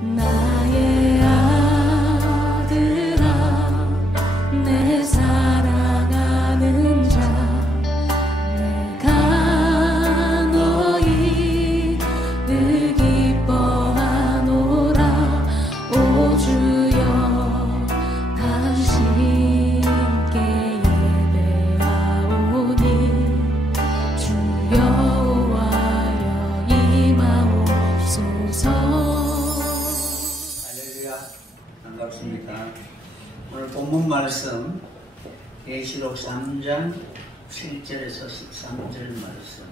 나의 아들아 내 사랑하는 자 내가 너희 늘 기뻐하노라 오 주여 당신께 예배하오니 주 여호와여 임하옵소서. 할렐루야, 반갑습니다. 오늘 본문 말씀 계시록 3장 7절에서 13절 말씀,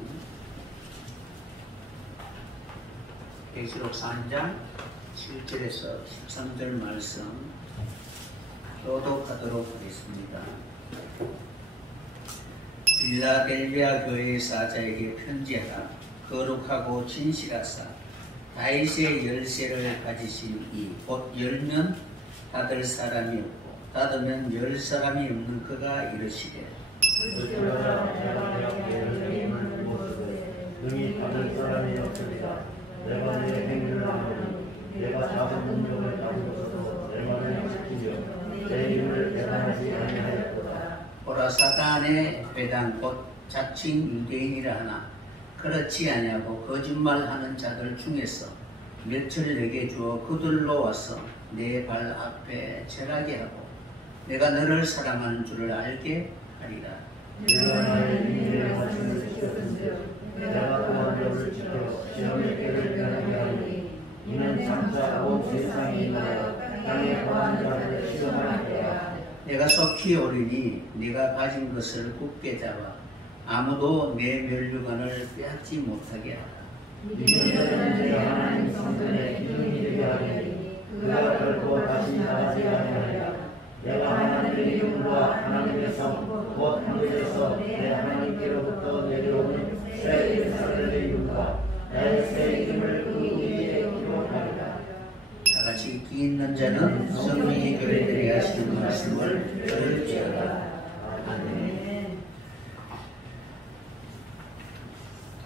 계시록 3장 7절에서 13절 말씀 교독하도록 하겠습니다. 빌라델비아 교회의 사자에게 편지하라. 거룩하고 진실하사 다윗의 열쇠를 가지신 이 곧 열면 닫을 사람이 없고 닫으면 열 사람이 없는 그가 이르시되 능히 받을 사람이 없으리라. 내가 내 행위를 하노니 내가 작은 능력을 가지고서 내 말을 지키며 내 이름을 배반하지 아니하였도다. 보라 사단의 회당 곧 자칭 유대인이라 하나 그렇지 아니하고 거짓말하는 자들 중에서 몇을 내게 주어 그들로 와서 내 발 앞에 절하게 하고 내가 너를 사랑하는 줄을 알게 하리라. 내가 나의 인생의 말씀을 지켰은즉 내가 또한 너를 지켜 시험의 때를 변하게 하니 이는 장차 온 세상이 임하여 땅에 거한 자를 시험할 때야. 내가 속히 오리니 네가 가진 것을 굳게 잡아 아무도 내 면류관을 빼앗지 못하게 하라. 이는 여전히 하나님 성전의 기둥이 되게 하리니 그가 결코 다시 나가지 아니하리라. 내가 하나님의 이름과 하나님의 성 곧 하늘에서 내 하나님께로부터 내려오는 새 일사들의 이름과 나의 새 이름을 그 위에 기록하리라. 다같이 귀 있는 자는 성령의 교회들이 하시는 말씀을 들을지어다. 아멘.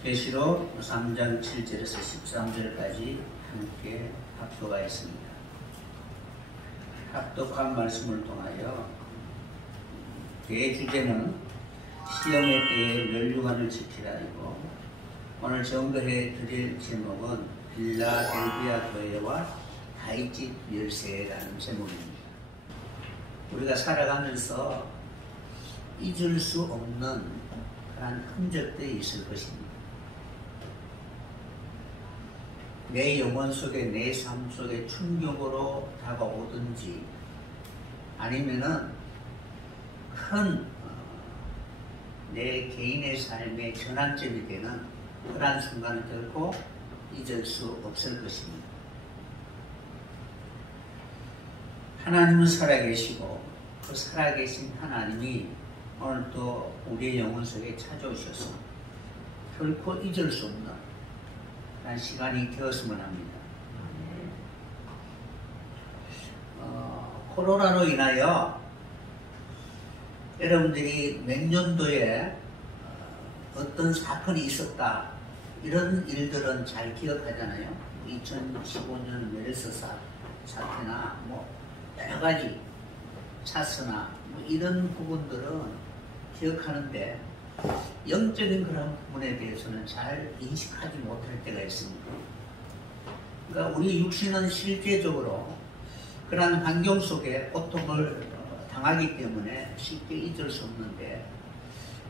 계시록 3장 7절에서 13절까지 함께 합독하였습니다. 합독한 말씀을 통하여 대주제는 시험의 때에 면류관을 지키라이고, 오늘 전거해 드릴 제목은 빌라델비아 교회와 다윗집 열쇠라는 제목입니다. 우리가 살아가면서 잊을 수 없는 그런 흔적들이 있을 것입니다. 내 영혼 속에, 내 삶 속에 충격으로 다가오든지 아니면은 큰 내 개인의 삶의 전환점이 되는 그러한 순간을 결코 잊을 수 없을 것입니다. 하나님은 살아계시고 그 살아계신 하나님이 오늘 또 우리의 영혼 속에 찾아오셔서 결코 잊을 수 없는 그런 시간이 되었으면 합니다. 코로나로 인하여 여러분들이 몇 년도에 어떤 사건이 있었다, 이런 일들은 잘 기억하잖아요. 2015년 메르스 사태나 뭐 여러 가지 사스나 뭐 이런 부분들은 기억하는데 영적인 그런 부분에 대해서는 잘 인식하지 못할 때가 있습니다. 그러니까 우리 육신은 실제적으로 그런 환경 속에 고통을 당하기 때문에 쉽게 잊을 수 없는데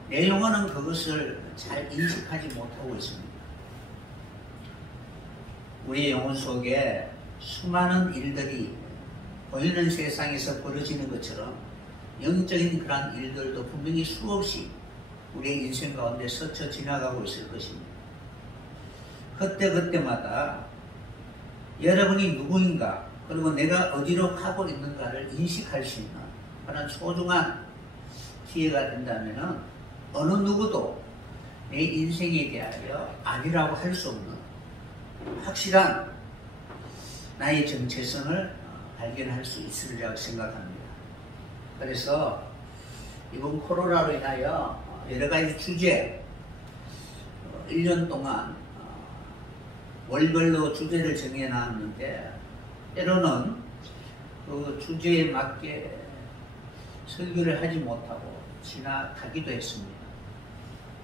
내 영혼은 그것을 잘 인식하지 못하고 있습니다. 우리 영혼 속에 수많은 일들이 보이는 세상에서 벌어지는 것처럼 영적인 그런 일들도 분명히 수없이 우리의 인생 가운데 스쳐 지나가고 있을 것입니다. 그때마다 여러분이 누구인가, 그리고 내가 어디로 가고 있는가를 인식할 수 있는 그런 소중한 기회가 된다면 어느 누구도 내 인생에 대하여 아니라고 할 수 없는 확실한 나의 정체성을 발견할 수 있으리라고 생각합니다. 그래서 이번 코로나로 인하여 여러 가지 주제, 1년 동안 월별로 주제를 정해 놨는데 때로는 그 주제에 맞게 설교를 하지 못하고 지나가기도 했습니다.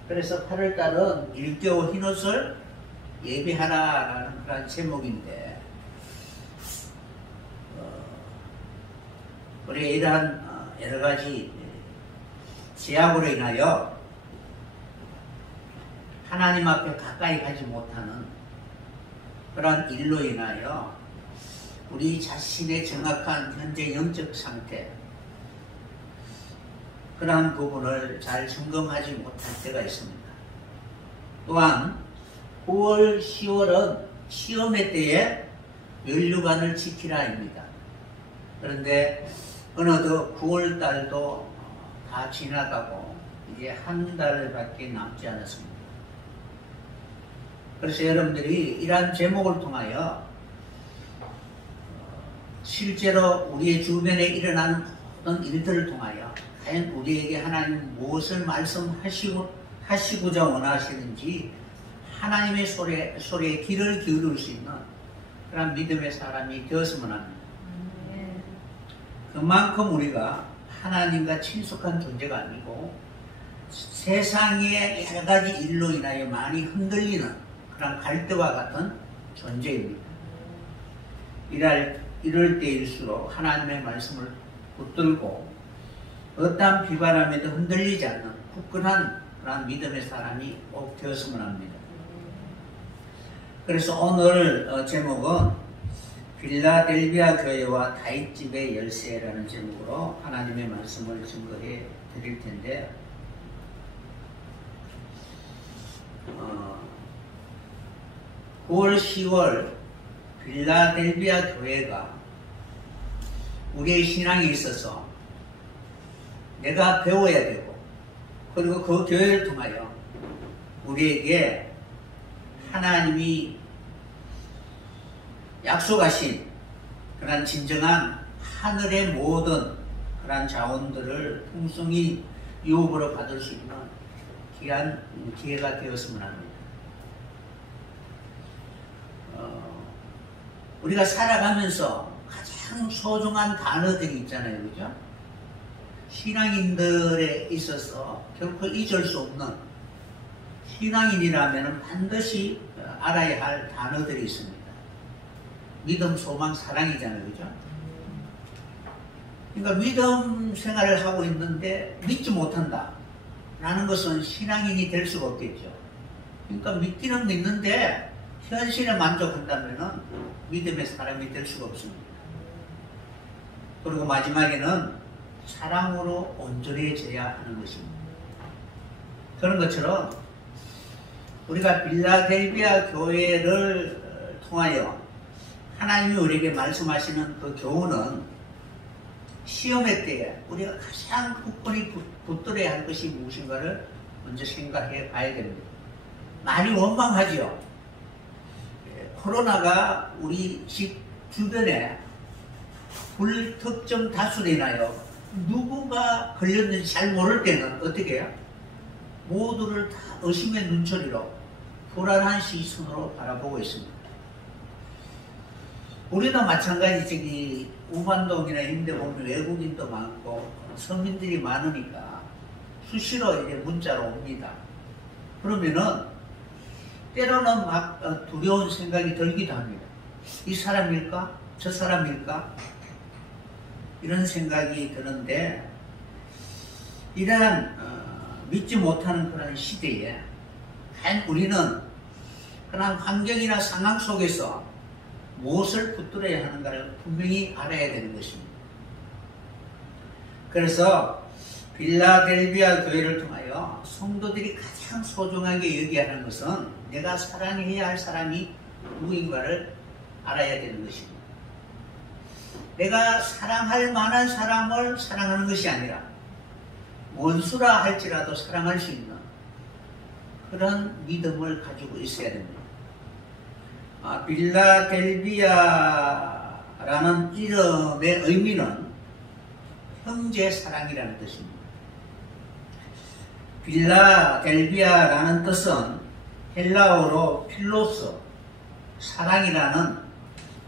그래서 8월달은 일개월 흰옷을 예배하라라는 그런 제목인데, 우리 이러한 여러 가지 제약으로 인하여 하나님 앞에 가까이 가지 못하는 그러한 일로 인하여 우리 자신의 정확한 현재 영적 상태, 그러한 부분을 잘 점검하지 못할 때가 있습니다. 또한 9월, 10월은 시험의 때에 면류관을 지키라입니다. 그런데 어느덧 9월 달도 다 지나가고 이제 한 달밖에 남지 않았습니다. 그래서 여러분들이 이러한 제목을 통하여 실제로 우리의 주변에 일어나는 모든 일들을 통하여 과연 우리에게 하나님 무엇을 말씀하시고자 원하시는지 하나님의 소리에 귀를 기울일 수 있는 그런 믿음의 사람이 되었으면 합니다. 그만큼 우리가 하나님과 친숙한 존재가 아니고 세상의 여러 가지 일로 인하여 많이 흔들리는 그런 갈대와 같은 존재입니다. 이럴 때일수록 하나님의 말씀을 붙들고 어떠한 비바람에도 흔들리지 않는 굳건한 그런 믿음의 사람이 꼭 되었으면 합니다. 그래서 오늘 제목은 빌라델비아 교회와 다윗집의 열쇠라는 제목으로 하나님의 말씀을 증거해 드릴 텐데, 9월, 10월 빌라델비아 교회가 우리의 신앙에 있어서 내가 배워야 되고, 그리고 그 교회를 통하여 우리에게 하나님이 약속하신 그런 진정한 하늘의 모든 그런 자원들을 풍성히 유업으로 받을 수 있는 귀한 기회가 되었으면 합니다. 우리가 살아가면서 가장 소중한 단어들이 있잖아요, 그죠? 신앙인들에 있어서 결코 잊을 수 없는, 신앙인이라면 반드시 알아야 할 단어들이 있습니다. 믿음, 소망, 사랑이잖아요, 그죠? 그러니까 믿음 생활을 하고 있는데 믿지 못한다 라는 것은 신앙인이 될 수가 없겠죠. 그러니까 믿기는 믿는데 현실에 만족한다면 믿음의 사람이 될 수가 없습니다. 그리고 마지막에는 사랑으로 온전해져야 하는 것입니다. 그런 것처럼 우리가 빌라델비아 교회를 통하여 하나님이 우리에게 말씀하시는 그 교훈은 시험의 때에 우리가 가장 굳건히 붙들어야 할 것이 무엇인가를 먼저 생각해 봐야 됩니다. 많이 원망하지요. 코로나가 우리 집 주변에 불특정 다수로 인하여 누구가 걸렸는지 잘 모를 때는 어떻게 해요? 모두를 다 의심의 눈초리로 불안한 시선으로 바라보고 있습니다. 우리도 마찬가지 저기 우반동이나 이런 데 보면 외국인도 많고 서민들이 많으니까 수시로 이제 문자로 옵니다. 그러면은 때로는 막 두려운 생각이 들기도 합니다. 이 사람일까? 저 사람일까? 이런 생각이 드는데, 이러한 믿지 못하는 그런 시대에 과연 우리는 그런 환경이나 상황 속에서 무엇을 붙들어야 하는가를 분명히 알아야 되는 것입니다. 그래서 빌라델비아 교회를 통하여 성도들이 가장 소중하게 여겨야 하는 것은 내가 사랑해야 할 사람이 누구인가를 알아야 되는 것입니다. 내가 사랑할 만한 사람을 사랑하는 것이 아니라 원수라 할지라도 사랑할 수 있는 그런 믿음을 가지고 있어야 됩니다. 빌라델비아라는 이름의 의미는 형제 사랑이라는 뜻입니다. 빌라델비아라는 뜻은 헬라어로 필로스, 사랑이라는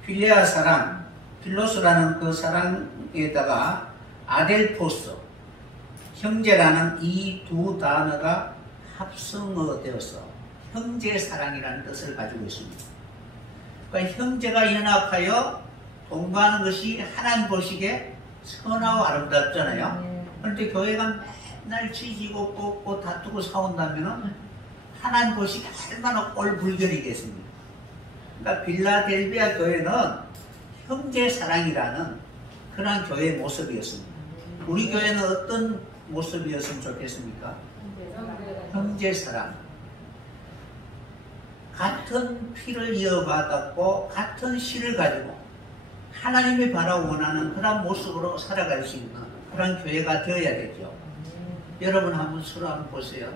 필레아 사랑, 필로스라는 그 사랑에다가 아델포스, 형제라는 이 두 단어가 합성어되어서 형제사랑이라는 뜻을 가지고 있습니다. 그러니까 형제가 연합하여 동거하는 것이 하나님 보시기에 선하고 아름답잖아요. 그런데 교회가 맨날 지지고 꽂고 다투고 싸운다면 하나님 보시기에 얼마나 꼴불견이겠습니까? 그러니까 빌라델비아 교회는 형제사랑이라는 그런 교회의 모습이었습니다. 우리 교회는 어떤 모습이었으면 좋겠습니까? 형제사랑. 같은 피를 이어받았고 같은 씨를 가지고 하나님이 바라 원하는 그런 모습으로 살아갈 수 있는 그런 교회가 되어야겠죠. 여러분 한번 서로 한번 보세요.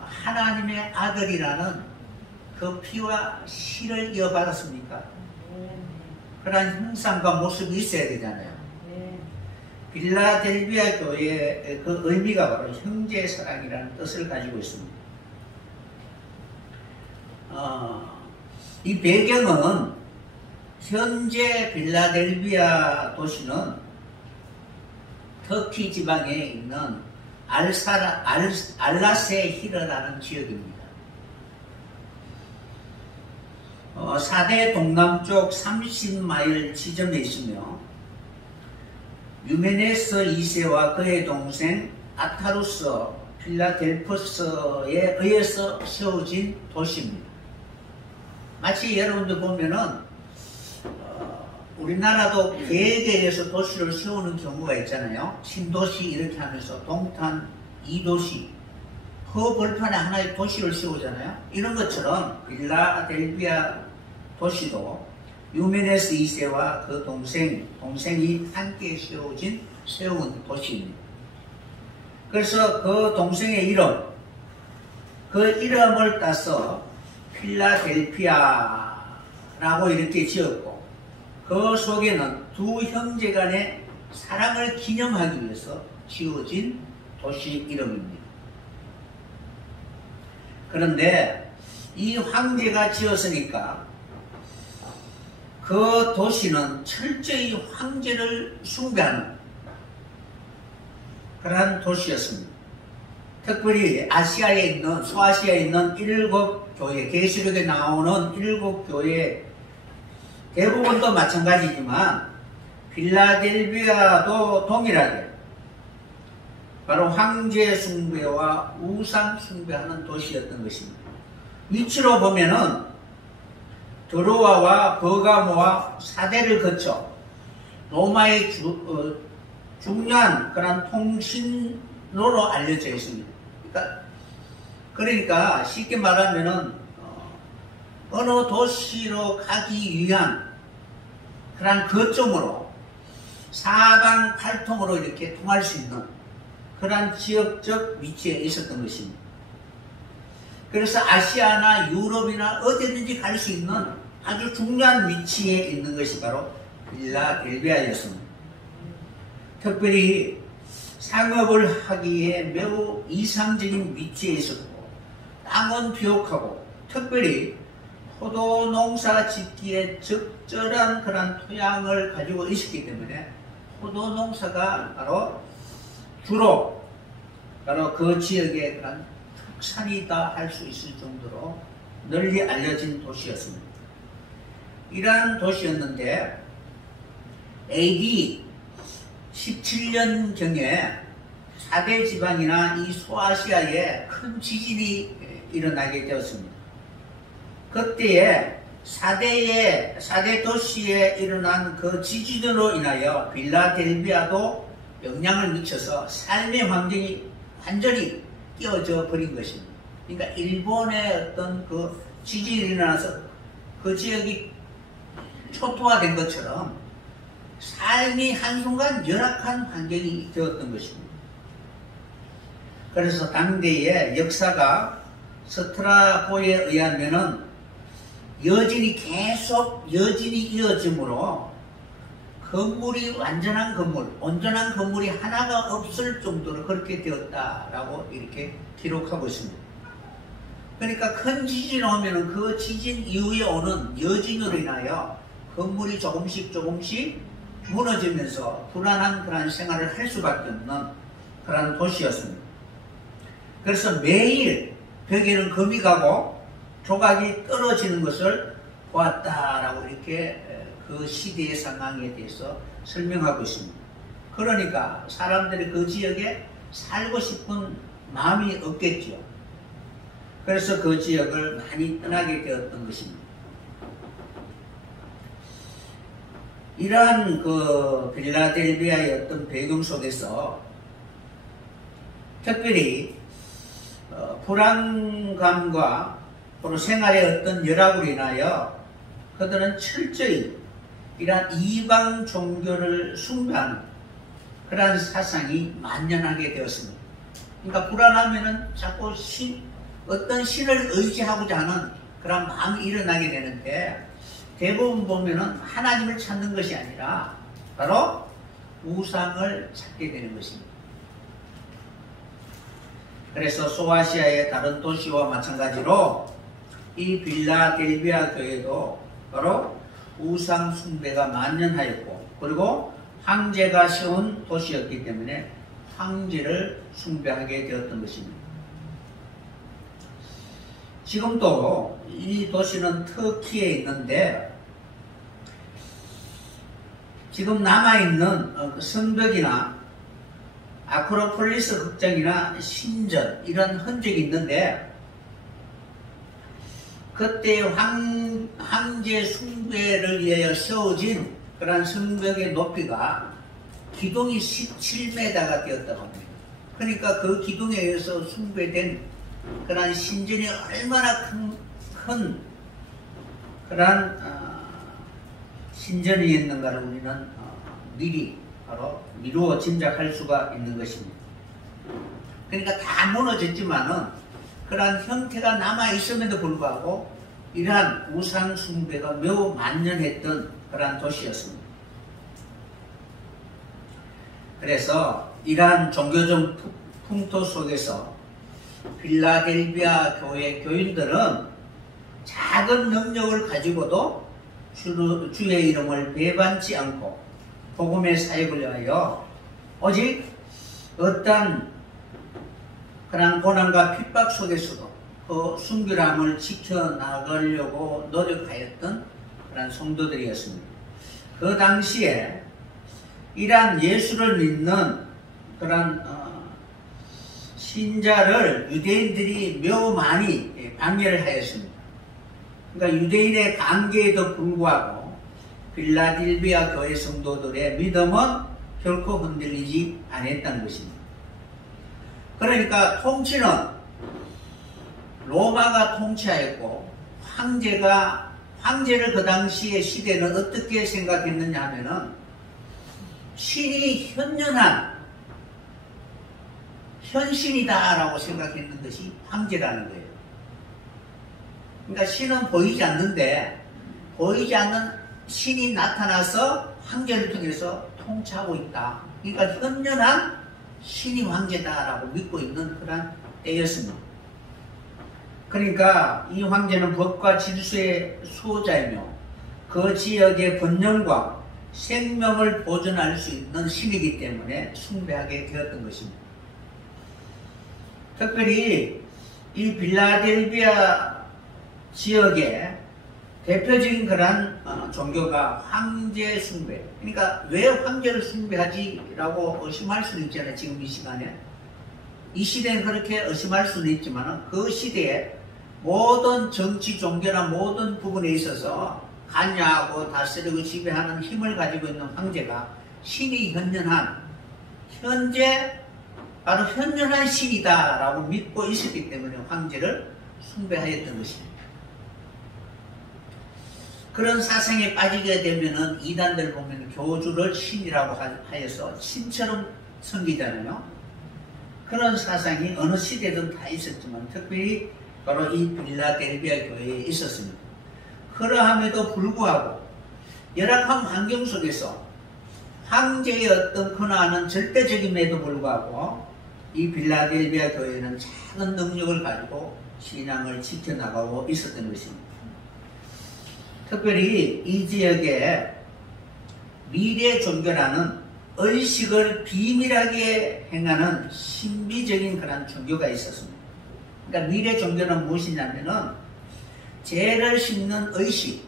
하나님의 아들이라는 그 피와 씨를 이어받았습니까? 그런 형상과 모습이 있어야 되잖아요. 빌라델비아 교회의 그 의미가 바로 형제사랑이라는 뜻을 가지고 있습니다. 이 배경은 현재 빌라델비아 도시는 터키 지방에 있는 알라세히르라는 지역입니다. 4대 동남쪽 30마일 지점에 있으며 유메네스 2세와 그의 동생 아타루스 필라델포스에 의해서 세워진 도시입니다. 마치 여러분들 보면은 우리나라도 계획에 의해서 도시를 세우는 경우가 있잖아요. 신도시 이렇게 하면서 동탄 2도시 허벌판에 하나의 도시를 세우잖아요. 이런 것처럼 빌라델비아 도시도 유메네스 2세와 그 동생이 함께 세운 도시입니다. 그래서 그 동생의 그 이름을 따서 필라델피아라고 이렇게 지었고, 그 속에는 두 형제 간의 사랑을 기념하기 위해서 지어진 도시 이름입니다. 그런데 이 황제가 지었으니까 그 도시는 철저히 황제를 숭배하는 그러한 도시였습니다. 특별히 소아시아에 있는 7교회, 계시록에 나오는 7교회 대부분도 마찬가지지만 필라델비아도 동일하게 바로 황제 숭배와 우상 숭배하는 도시였던 것입니다. 위치로 보면은 드로아와 버가모와 사대를 거쳐 로마의 중요한 그런 통신로로 알려져 있습니다. 그러니까 쉽게 말하면은 어느 도시로 가기 위한 그런 거점으로 사방팔통으로 이렇게 통할 수 있는 그런 지역적 위치에 있었던 것입니다. 그래서 아시아나 유럽이나 어디든지 갈 수 있는 아주 중요한 위치에 있는 것이 바로 필라델비아였습니다. 특별히 상업을 하기에 매우 이상적인 위치에 있었고, 땅은 비옥하고, 특별히 포도 농사 짓기에 적절한 그런 토양을 가지고 있었기 때문에 포도 농사가 주로 그 지역의 그런 특산이다 할 수 있을 정도로 널리 알려진 도시였습니다. 이러한 도시였는데 AD 17년경에 4대 지방이나 이 소아시아에 큰 지진이 일어나게 되었습니다. 그때에 4대 도시에 일어난 그 지진으로 인하여 빌라델비아도 영향을 미쳐서 삶의 환경이 완전히 깨어져 버린 것입니다. 그러니까 일본의 어떤 그 지진이 일어나서 그 지역이 초토화된 것처럼 삶이 한순간 열악한 환경이 되었던 것입니다. 그래서 당대의 역사가 스트라보에 의하면은 여진이 이어지므로 건물이 온전한 건물이 하나가 없을 정도로 그렇게 되었다라고 이렇게 기록하고 있습니다. 그러니까 큰 지진이 오면은 그 지진 이후에 오는 여진으로 인하여 건물이 조금씩 무너지면서 불안한 그런 생활을 할 수밖에 없는 그런 도시였습니다. 그래서 매일 벽에는 금이 가고 조각이 떨어지는 것을 보았다라고 이렇게 그 시대의 상황에 대해서 설명하고 있습니다. 그러니까 사람들이 그 지역에 살고 싶은 마음이 없겠죠. 그래서 그 지역을 많이 떠나게 되었던 것입니다. 이러한 그 빌라델비아의 어떤 배경 속에서 특별히 불안감과 또는 생활의 어떤 열악으로 인하여 그들은 철저히 이러한 이방 종교를 숭배하는 그러한 사상이 만연하게 되었습니다. 그러니까 불안하면은 자꾸 어떤 신을 의지하고자 하는 그런 마음이 일어나게 되는데, 대부분 보면은 하나님을 찾는 것이 아니라 바로 우상을 찾게 되는 것입니다. 그래서 소아시아의 다른 도시와 마찬가지로 이 빌라델비아 교회도 바로 우상 숭배가 만연하였고, 그리고 황제가 세운 도시였기 때문에 황제를 숭배하게 되었던 것입니다. 지금도 이 도시는 터키에 있는데, 지금 남아있는 성벽이나 아크로폴리스 극장이나 신전 이런 흔적이 있는데, 그때 황제 숭배를 위하여 세워진 그런 성벽의 높이가 기둥이 17m가 되었다고 합니다. 그러니까 그 기둥에 의해서 숭배된 그런 신전이 얼마나 큰 그런 신전이었는가를 우리는 미리 바로 미루어 짐작할 수가 있는 것입니다. 그러니까 다 무너졌지만은 그러한 형태가 남아있음에도 불구하고 이러한 우상 숭배가 매우 만연했던 그러한 도시였습니다. 그래서 이러한 종교적 풍토 속에서 빌라델비아 교회 교인들은 작은 능력을 가지고도 주의 이름을 배반치 않고 복음의 사역을 위하여 오직 어떤 그런 고난과 핍박 속에서도 그 순결함을 지켜나가려고 노력하였던 그런 성도들이었습니다. 그 당시에 이러한 예수를 믿는 그런 신자를 유대인들이 매우 많이 방해를 하였습니다. 그러니까 유대인의 관계에도 불구하고 빌라델비아 교회 성도들의 믿음은 결코 흔들리지 않았다는 것입니다. 그러니까 통치는 로마가 통치하였고, 황제를 그 당시의 시대는 어떻게 생각했느냐 하면은 신이 현존한 현신이다라고 생각했는 것이 황제라는 거예요. 그러니까 신은 보이지 않는데, 보이지 않는 신이 나타나서 황제를 통해서 통치하고 있다. 그러니까 현존한 신이 황제다라고 믿고 있는 그런 때였습니다. 그러니까 이 황제는 법과 질서의 수호자이며 그 지역의 번영과 생명을 보존할 수 있는 신이기 때문에 숭배하게 되었던 것입니다. 특별히 이 빌라델비아 지역의 대표적인 그런 종교가 황제 숭배. 그러니까 왜 황제를 숭배하지라고 의심할 수는 있잖아요. 지금 이 시간에. 이 시대는 그렇게 의심할 수는 있지만 그 시대에 모든 정치, 종교나 모든 부분에 있어서 관여하고 다스리고 지배하는 힘을 가지고 있는 황제가 신이 현존한, 현재 바로 현존한 신이다라고 믿고 있었기 때문에 황제를 숭배하였던 것입니다. 그런 사상에 빠지게 되면은 이단들 보면 교주를 신이라고 하여서 신처럼 섬기잖아요. 그런 사상이 어느 시대든 다 있었지만 특별히 바로 이 빌라델비아 교회에 있었습니다. 그러함에도 불구하고 열악한 환경 속에서 황제의 어떤 근화하는 절대적임에도 불구하고 이 빌라델비아 교회는 작은 능력을 가지고 신앙을 지켜나가고 있었던 것입니다. 특별히 이 지역에 미래 종교라는 의식을 비밀하게 행하는 신비적인 그런 종교가 있었습니다. 그러니까 미래 종교는 무엇이냐면은 죄를 씹는 의식,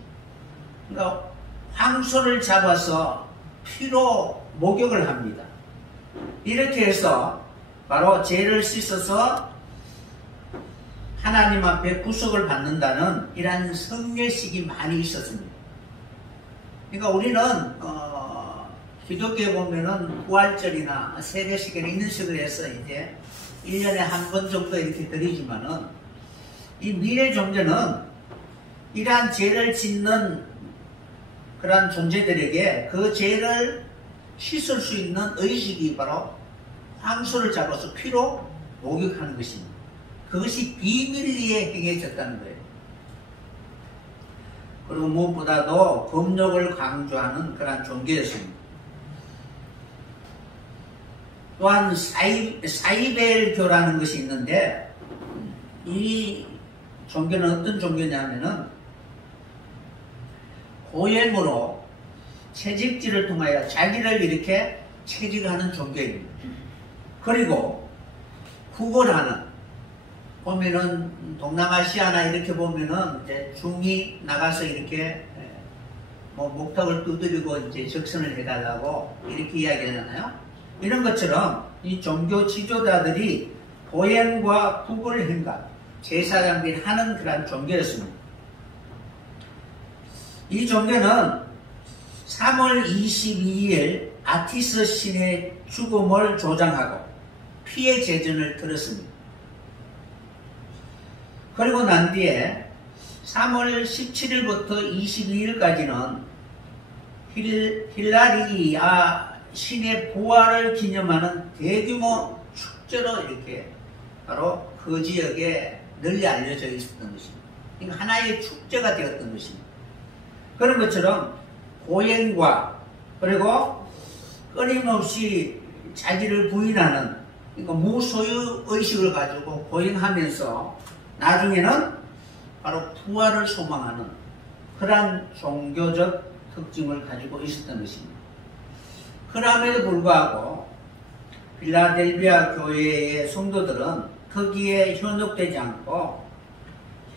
그러니까 황소를 잡아서 피로 목욕을 합니다. 이렇게 해서 바로 죄를 씻어서 하나님 앞에 구속을 받는다는 이러한 성례식이 많이 있었습니다. 그러니까 우리는 기독교에 보면은 부활절이나 세례식이나 이런 식으로 해서 이제 1년에 한 번 정도 이렇게 드리지만은 이 미래 종교는 이러한 죄를 짓는 그러한 존재들에게 그 죄를 씻을 수 있는 의식이 바로 황소를 잡아서 피로 목욕하는 것입니다. 그것이 비밀리에 행해졌다는 거예요. 그리고 무엇보다도 금욕을 강조하는 그러한 종교였습니다. 또한 사이벨교라는 것이 있는데 이 종교는 어떤 종교냐면은 고행으로 채찍질을 통하여 자기를 이렇게 채찍하는 종교입니다. 그리고 구걸하는, 보면은 동남아시아나 이렇게 보면은 이제 중이 나가서 이렇게 뭐 목탁을 두드리고 이제 적선을 해달라고 이렇게 이야기하잖아요. 이런 것처럼 이 종교 지도자들이 보행과 구걸 행각, 제사장들이 하는 그런 종교였습니다. 이 종교는 3월 22일 아티스 신의 죽음을 조장하고 피해 제전을 들었습니다. 그리고 난 뒤에 3월 17일부터 22일까지는 힐라리아 신의 부활을 기념하는 대규모 축제로 이렇게 바로 그 지역에 널리 알려져 있었던 것입니다. 그러니까 하나의 축제가 되었던 것입니다. 그런 것처럼 고행과 그리고 끊임없이 자기를 부인하는, 그러니까 무소유 의식을 가지고 고행하면서 나중에는 바로 부활을 소망하는 그러한 종교적 특징을 가지고 있었던 것입니다. 그럼에도 불구하고 필라델피아 교회의 성도들은 거기에 현혹되지 않고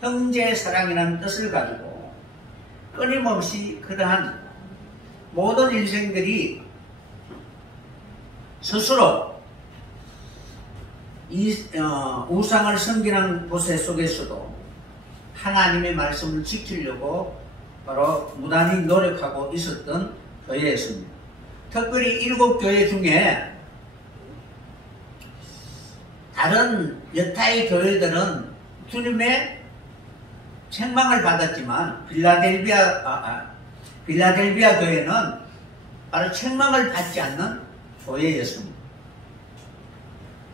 형제 사랑이라는 뜻을 가지고 끊임없이 그러한 모든 인생들이 스스로 이 우상을 섬기는 곳에 속에서도 하나님의 말씀을 지키려고 바로 무단히 노력하고 있었던 교회였습니다. 특별히 7교회 중에 다른 여타의 교회들은 주님의 책망을 받았지만 빌라델비아 교회는 바로 책망을 받지 않는 교회였습니다.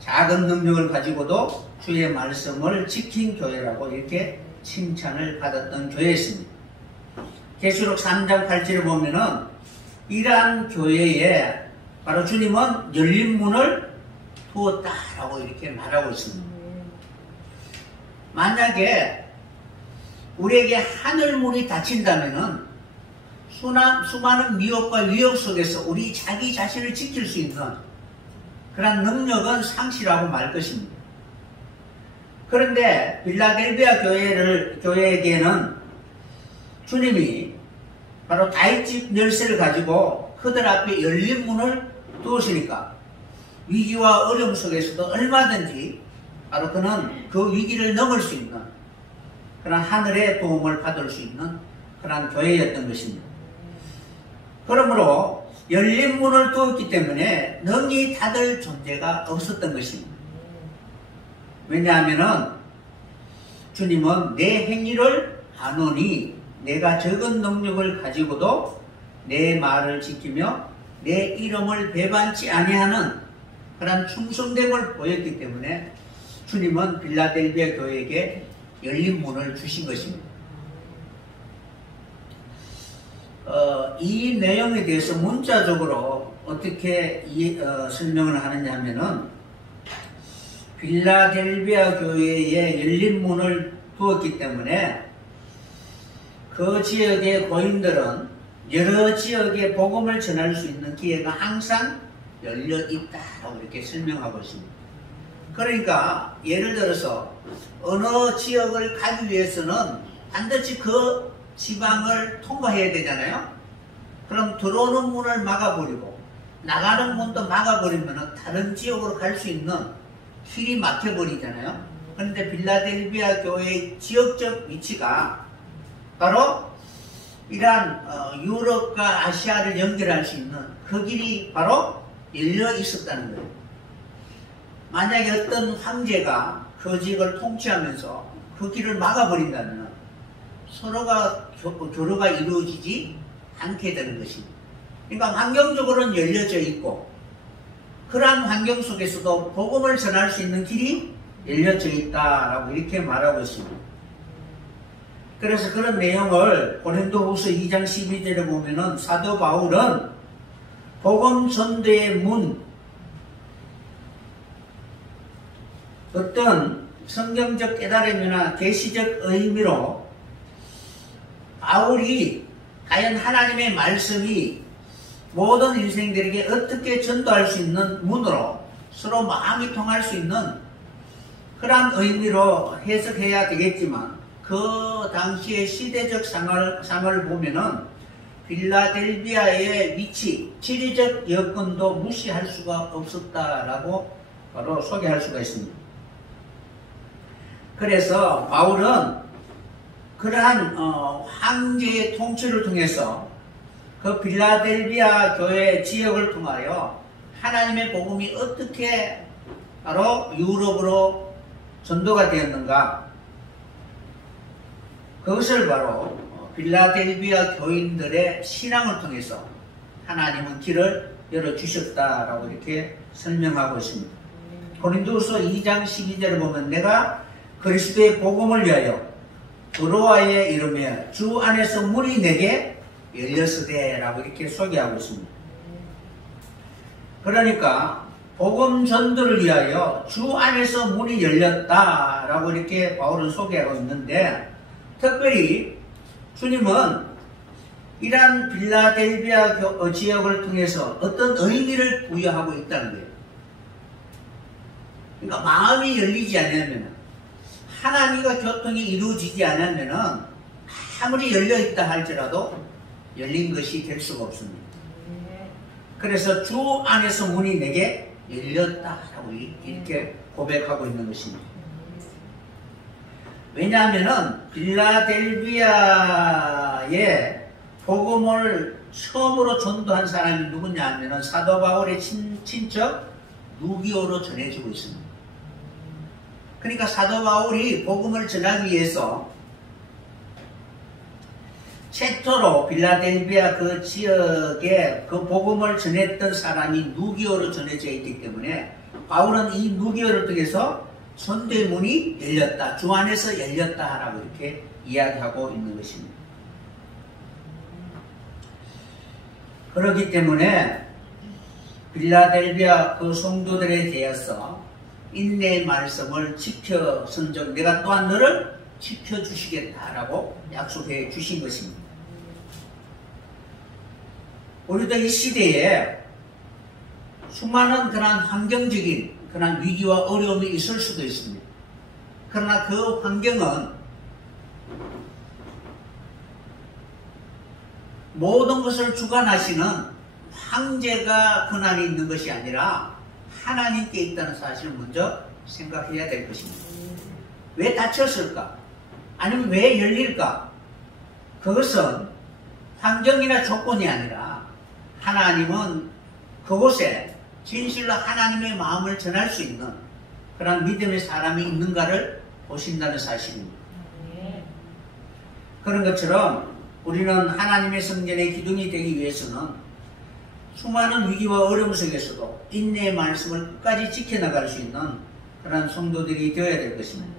작은 능력을 가지고도 주의 말씀을 지킨 교회라고 이렇게 칭찬을 받았던 교회였습니다. 계시록 3장 8절을 보면은 이러한 교회에 바로 주님은 열린 문을 두었다라고 이렇게 말하고 있습니다. 만약에 우리에게 하늘 문이 닫힌다면은 수많은 미혹과 위협 속에서 우리 자기 자신을 지킬 수 있는 그런 능력은 상실하고 말 것입니다. 그런데 빌라델비아 교회에게는 주님이 바로 다윗집 열쇠를 가지고 그들 앞에 열린 문을 두었으니까 위기와 어려움 속에서도 얼마든지 바로 그는 그 위기를 넘을 수 있는 그런 하늘의 도움을 받을 수 있는 그런 교회였던 것입니다. 그러므로 열린 문을 두었기 때문에 능히 닫을 존재가 없었던 것입니다. 왜냐하면은 주님은 내 행위를 아노니 내가 적은 능력을 가지고도 내 말을 지키며 내 이름을 배반치 아니하는 그런 충성됨을 보였기 때문에 주님은 빌라델비아 교회에게 열린 문을 주신 것입니다. 이 내용에 대해서 문자적으로 어떻게 설명을 하느냐 하면은 빌라델비아 교회에 열린 문을 두었기 때문에 그 지역의 고인들은 여러 지역에 복음을 전할 수 있는 기회가 항상 열려 있다라고 이렇게 설명하고 있습니다. 그러니까 예를 들어서 어느 지역을 가기 위해서는 반드시 그 지방을 통과해야 되잖아요. 그럼 들어오는 문을 막아버리고 나가는 문도 막아버리면 다른 지역으로 갈 수 있는 길이 막혀버리잖아요. 그런데 빌라델비아 교회의 지역적 위치가 바로 이러한 유럽과 아시아를 연결할 수 있는 그 길이 바로 열려 있었다는 거예요. 만약에 어떤 황제가 그 지역을 통치하면서 그 길을 막아버린다면 서로가 교류가 이루어지지 않게 되는 것입니다. 그러니까 환경적으로는 열려져 있고 그러한 환경 속에서도 복음을 전할 수 있는 길이 열려져 있다라고 이렇게 말하고 있습니다. 그래서 그런 내용을 고린도후서 2장 12절에 보면은 사도 바울은 복음 전도의 문, 어떤 성경적 깨달음이나 계시적 의미로 바울이 과연 하나님의 말씀이 모든 인생들에게 어떻게 전도할 수 있는 문으로 서로 마음이 통할 수 있는 그러한 의미로 해석해야 되겠지만 그 당시의 시대적 상황을 보면은 빌라델비아의 위치, 지리적 여건도 무시할 수가 없었다라고 바로 소개할 수가 있습니다. 그래서 바울은 그러한 황제의 통치를 통해서 그 빌라델비아 교회 지역을 통하여 하나님의 복음이 어떻게 바로 유럽으로 전도가 되었는가, 그것을 바로 빌라델비아 교인들의 신앙을 통해서 하나님은 길을 열어주셨다라고 이렇게 설명하고 있습니다. 고린도후서 2장 12절을 보면 내가 그리스도의 복음을 위하여 브로아에 이르며 주 안에서 문이 내게 열렸으되라고 이렇게 소개하고 있습니다. 그러니까 복음 전도를 위하여 주 안에서 문이 열렸다라고 이렇게 바울은 소개하고 있는데, 특별히 주님은 이러한 빌라델비아 지역을 통해서 어떤 의미를 부여하고 있다는 거예요. 그러니까 마음이 열리지 않으면, 하나님과 교통이 이루어지지 않으면 아무리 열려있다 할지라도 열린 것이 될 수가 없습니다. 그래서 주 안에서 문이 내게 열렸다라고 이렇게 고백하고 있는 것입니다. 왜냐하면 빌라델비아에 복음을 처음으로 전도한 사람이 누구냐 하면 사도 바울의 친척 누기오로 전해지고 있습니다. 그러니까 사도 바울이 복음을 전하기 위해서 최초로 빌라델비아 그 지역에 그 복음을 전했던 사람이 누기오로 전해져 있기 때문에 바울은 이 누기오를 통해서 전도의 문이 열렸다, 주 안에서 열렸다라고 이렇게 이야기하고 있는 것입니다. 그렇기 때문에 빌라델비아 그 성도들에 대해서 인내의 말씀을 지켜선적 내가 또한 너를 지켜주시겠다라고 약속해 주신 것입니다. 우리도 이 시대에 수많은 그런 환경적인 그런 위기와 어려움이 있을 수도 있습니다. 그러나 그 환경은 모든 것을 주관하시는 황제가 권한이 있는 것이 아니라 하나님께 있다는 사실을 먼저 생각해야 될 것입니다. 왜 닫혔을까? 아니면 왜 열릴까? 그것은 환경이나 조건이 아니라 하나님은 그곳에 진실로 하나님의 마음을 전할 수 있는 그런 믿음의 사람이 있는가를 보신다는 사실입니다. 그런 것처럼 우리는 하나님의 성전의 기둥이 되기 위해서는 수많은 위기와 어려움 속에서도 인내의 말씀을 끝까지 지켜나갈 수 있는 그런 성도들이 되어야 될 것입니다.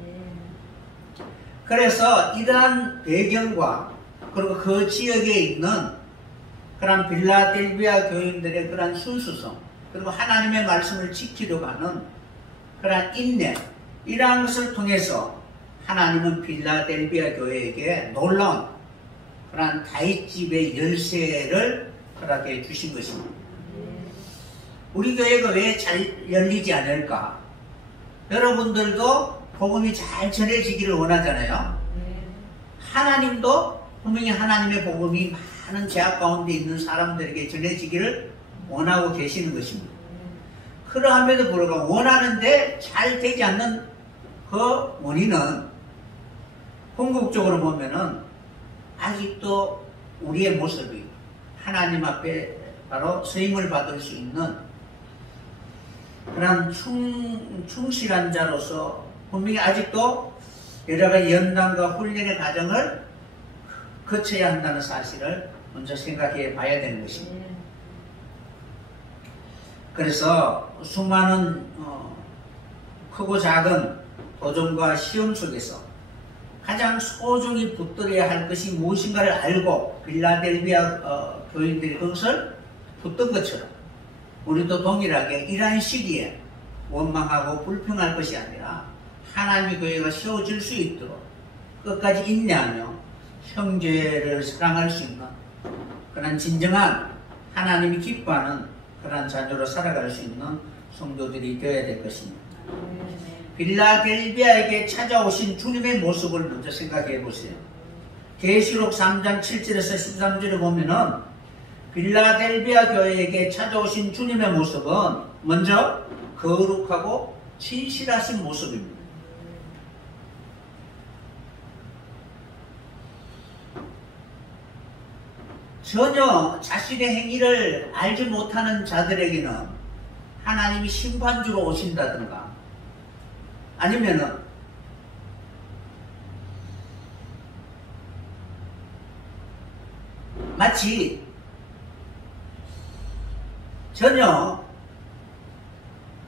그래서 이러한 배경과 그리고 그 지역에 있는 그런 빌라델비아 교인들의 그런 순수성, 그리고 하나님의 말씀을 지키려고 하는 그런 인내, 이러한 것을 통해서 하나님은 빌라델비아 교회에게 놀라운 그러한 다윗집의 열쇠를 허락해 주신 것입니다. 우리 교회가 왜 잘 열리지 않을까? 여러분들도 복음이 잘 전해지기를 원하잖아요. 하나님도 분명히 하나님의 복음이 많은 제약 가운데 있는 사람들에게 전해지기를 원하고 계시는 것입니다. 그러함에도 불구하고 원하는데 잘 되지 않는 그 원인은 궁극적으로 보면은 아직도 우리의 모습이 하나님 앞에 바로 쓰임을 받을 수 있는 그런 충실한 자로서 분명히 아직도 여러 가지 연단과 훈련의 과정을 거쳐야 한다는 사실을 먼저 생각해 봐야 되는 것입니다. 그래서 수많은 크고 작은 도전과 시험 속에서 가장 소중히 붙들어야 할 것이 무엇인가를 알고 빌라델비아 교인들이 그것을 붙든 것처럼 우리도 동일하게 이러한 시기에 원망하고 불평할 것이 아니라 하나님의 교회가 세워질 수 있도록 끝까지 인내하며 형제를 사랑할 수 있는 그런 진정한 하나님이 기뻐하는 그런 자녀로 살아갈 수 있는 성도들이 되어야 될 것입니다. 빌라델비아에게 찾아오신 주님의 모습을 먼저 생각해 보세요. 계시록 3장 7절에서 13절에 보면은 빌라델비아 교회에게 찾아오신 주님의 모습은 먼저 거룩하고 진실하신 모습입니다. 전혀 자신의 행위를 알지 못하는 자들에게는 하나님이 심판주로 오신다든가 아니면은 마치 전혀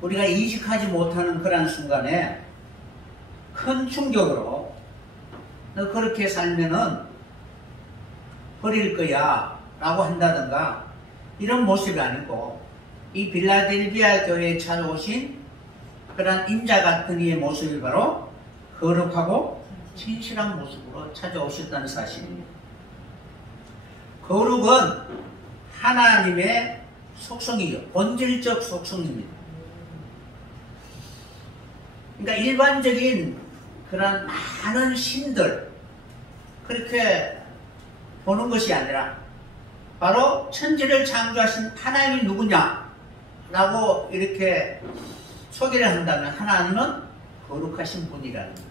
우리가 인식하지 못하는 그런 순간에 큰 충격으로 너 그렇게 살면은 버릴 거야 라고 한다든가 이런 모습이 아니고 이 빌라델비아 교회에 찾아오신 그런 인자 같은 이의 모습이 바로 거룩하고 진실한 모습으로 찾아오셨다는 사실입니다. 거룩은 하나님의 속성이요, 본질적 속성입니다. 그러니까 일반적인 그런 많은 신들 그렇게 보는 것이 아니라 바로 천지를 창조하신 하나님이 누구냐 라고 이렇게 소개를 한다면 하나님은 거룩하신 분이라는 거예요.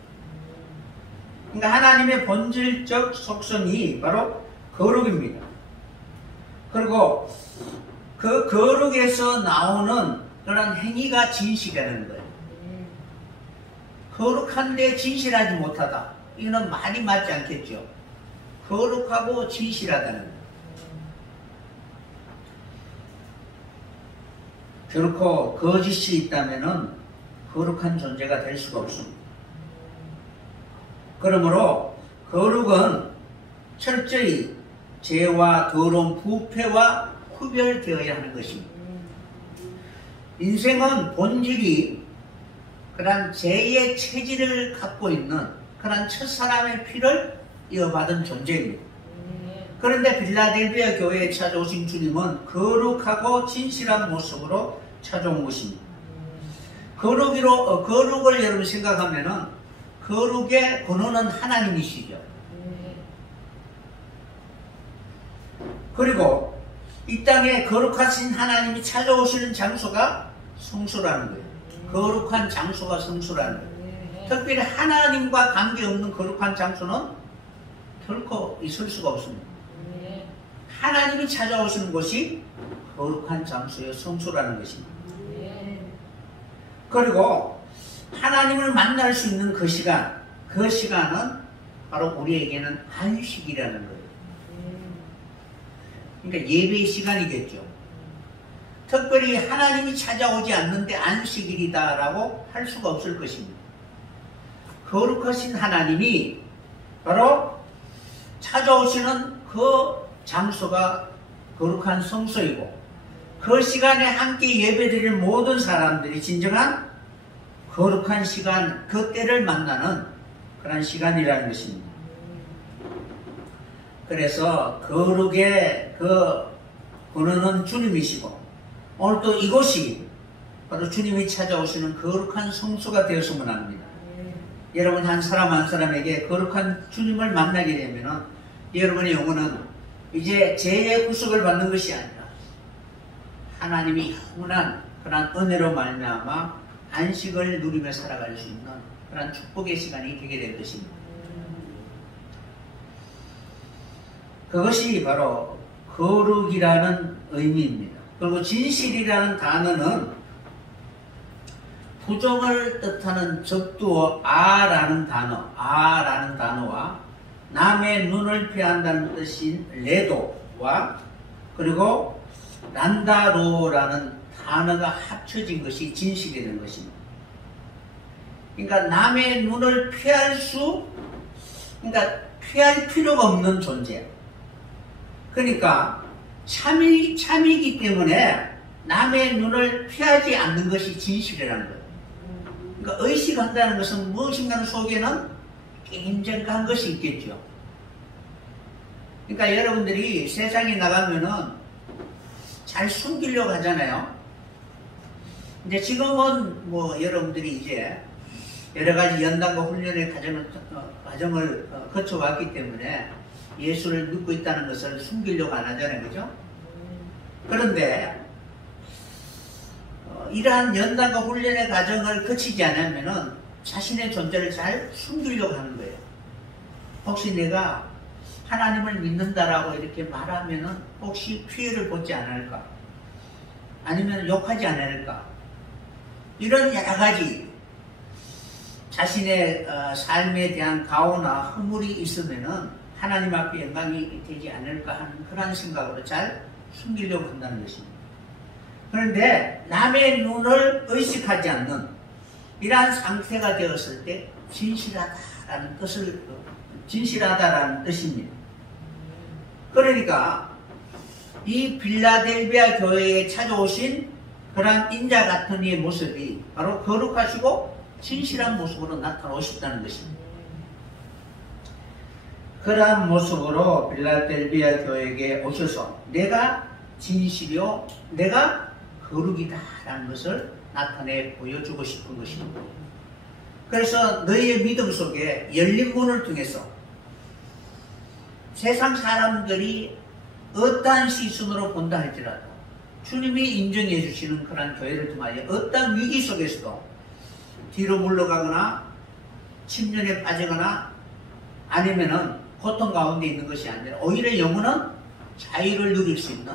그러니까 하나님의 본질적 속성이 바로 거룩입니다. 그리고 그 거룩에서 나오는 그런 행위가 진실이라는 거예요. 거룩한데 진실하지 못하다. 이거는 말이 맞지 않겠죠. 거룩하고 진실하다는 거예요. 결코 거짓이 있다면 거룩한 존재가 될 수가 없습니다. 그러므로 거룩은 철저히 죄와 더러운 부패와 구별되어야 하는 것입니다. 인생은 본질이 그런 죄의 체질을 갖고 있는 그런 첫사람의 피를 이어받은 존재입니다. 그런데 빌라델비아 교회에 찾아오신 주님은 거룩하고 진실한 모습으로 찾아온 것입니다. 거룩을 여러분 생각하면은 거룩의 근원은 하나님이시죠. 그리고 이 땅에 거룩하신 하나님이 찾아오시는 장소가 성소라는 거예요. 거룩한 장소가 성소라는 거예요. 특별히 하나님과 관계없는 거룩한 장소는 결코 있을 수가 없습니다. 하나님이 찾아오시는 곳이 거룩한 장소의 성소라는 것입니다. 그리고 하나님을 만날 수 있는 그 시간은 바로 우리에게는 안식이라는 거예요. 그러니까 예배의 시간이겠죠. 특별히 하나님이 찾아오지 않는데 안식일이다라고 할 수가 없을 것입니다. 거룩하신 하나님이 바로 찾아오시는 그 장소가 거룩한 성소이고 그 시간에 함께 예배드릴 모든 사람들이 진정한 거룩한 시간, 그 때를 만나는 그런 시간이라는 것입니다. 그래서 거룩의 그 근원은 주님이시고 오늘 또 이곳이 바로 주님이 찾아오시는 거룩한 성소가 되었으면 합니다. 여러분 한 사람 한 사람에게 거룩한 주님을 만나게 되면 여러분의 영혼은 이제 죄의 구속을 받는 것이 아니라 하나님이 영원한 그런 은혜로 말미암아 안식을 누리며 살아갈 수 있는 그런 축복의 시간이 되게 될 것입니다. 그것이 바로 거룩이라는 의미입니다. 그리고 진실이라는 단어는 부정을 뜻하는 적두어 아라는 단어와 남의 눈을 피한다는 뜻인 레도와 그리고 란다로라는 단어가 합쳐진 것이 진실이라는 것입니다. 그러니까 남의 눈을 피할 필요가 없는 존재. 그러니까 참이기 때문에 남의 눈을 피하지 않는 것이 진실이라는 거예요. 그러니까 의식한다는 것은 무엇인가 속에는 굉장한 것이 있겠죠. 그러니까 여러분들이 세상에 나가면은 잘 숨기려고 하잖아요. 근데 지금은 뭐 여러분들이 이제 여러 가지 연단과 훈련의 과정을 거쳐왔기 때문에 예수를 믿고 있다는 것을 숨기려고 안 하잖아요. 그죠? 그런데 이러한 연단과 훈련의 과정을 거치지 않으면 자신의 존재를 잘 숨기려고 하는 거예요. 혹시 내가 하나님을 믿는다라고 이렇게 말하면 혹시 피해를 보지 않을까? 아니면 욕하지 않을까? 이런 여러 가지 자신의 삶에 대한 가오나 허물이 있으면 하나님 앞에 영광이 되지 않을까 하는 그런 생각으로 잘 숨기려고 한다는 것입니다. 그런데 남의 눈을 의식하지 않는 이러한 상태가 되었을 때 진실하다라는 뜻입니다. 그러니까 이 빌라델비아 교회에 찾아오신 그러한 인자 같은 이의 모습이 바로 거룩하시고 진실한 모습으로 나타나오셨다는 것입니다. 그러한 모습으로 빌라델비아 교회에게 오셔서 내가 진실이요 내가 거룩이다라는 것을 나타내 보여주고 싶은 것입니다. 그래서 너희의 믿음 속에 열린 문을 통해서 세상 사람들이 어떠한 시선으로 본다 할지라도 주님이 인정해 주시는 그런 교회를 통하여 어떠한 위기 속에서도 뒤로 물러가거나 침륜에 빠지거나 아니면은 고통 가운데 있는 것이 아니라 오히려 영혼은 자유를 누릴 수 있는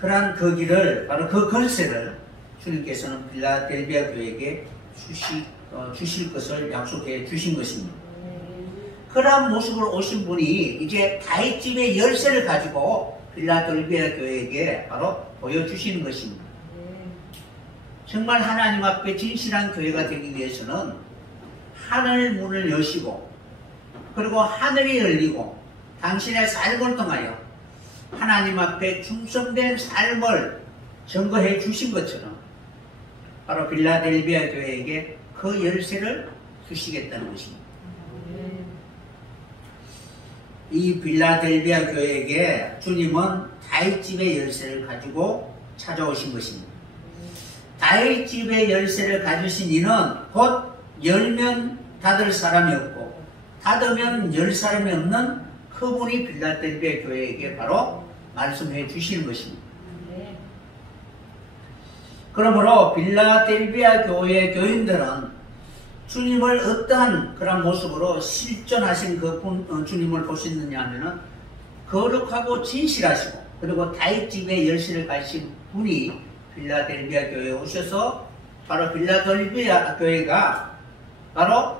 그러한 그 길을 바로 그 권세를 주님께서는 빌라델비아 교회에게 주실 것을 약속해 주신 것입니다. 그러한 모습으로 오신 분이 이제 다윗집의 열쇠를 가지고 빌라델비아 교회에게 바로 보여주시는 것입니다. 정말 하나님 앞에 진실한 교회가 되기 위해서는 하늘 문을 여시고 그리고 하늘이 열리고 당신의 삶을 통하여 하나님 앞에 충성된 삶을 증거해 주신 것처럼 바로 빌라델비아 교회에게 그 열쇠를 주시겠다는 것입니다. 이 빌라델비아 교회에게 주님은 다윗집의 열쇠를 가지고 찾아오신 것입니다. 다윗집의 열쇠를 가지신 이는 곧 열면 닫을 사람이 없고 닫으면 열 사람이 없는 그분이 빌라델비아 교회에게 바로 말씀해 주시는 것입니다. 그러므로 빌라델비아 교회 교인들은 주님을 어떠한 그런 모습으로 실존하신 그 주님을 보셨느냐 하면은 거룩하고 진실하시고 그리고 다윗집의 열쇠를 가진 분이 빌라델비아 교회에 오셔서 바로 빌라델비아 교회가 바로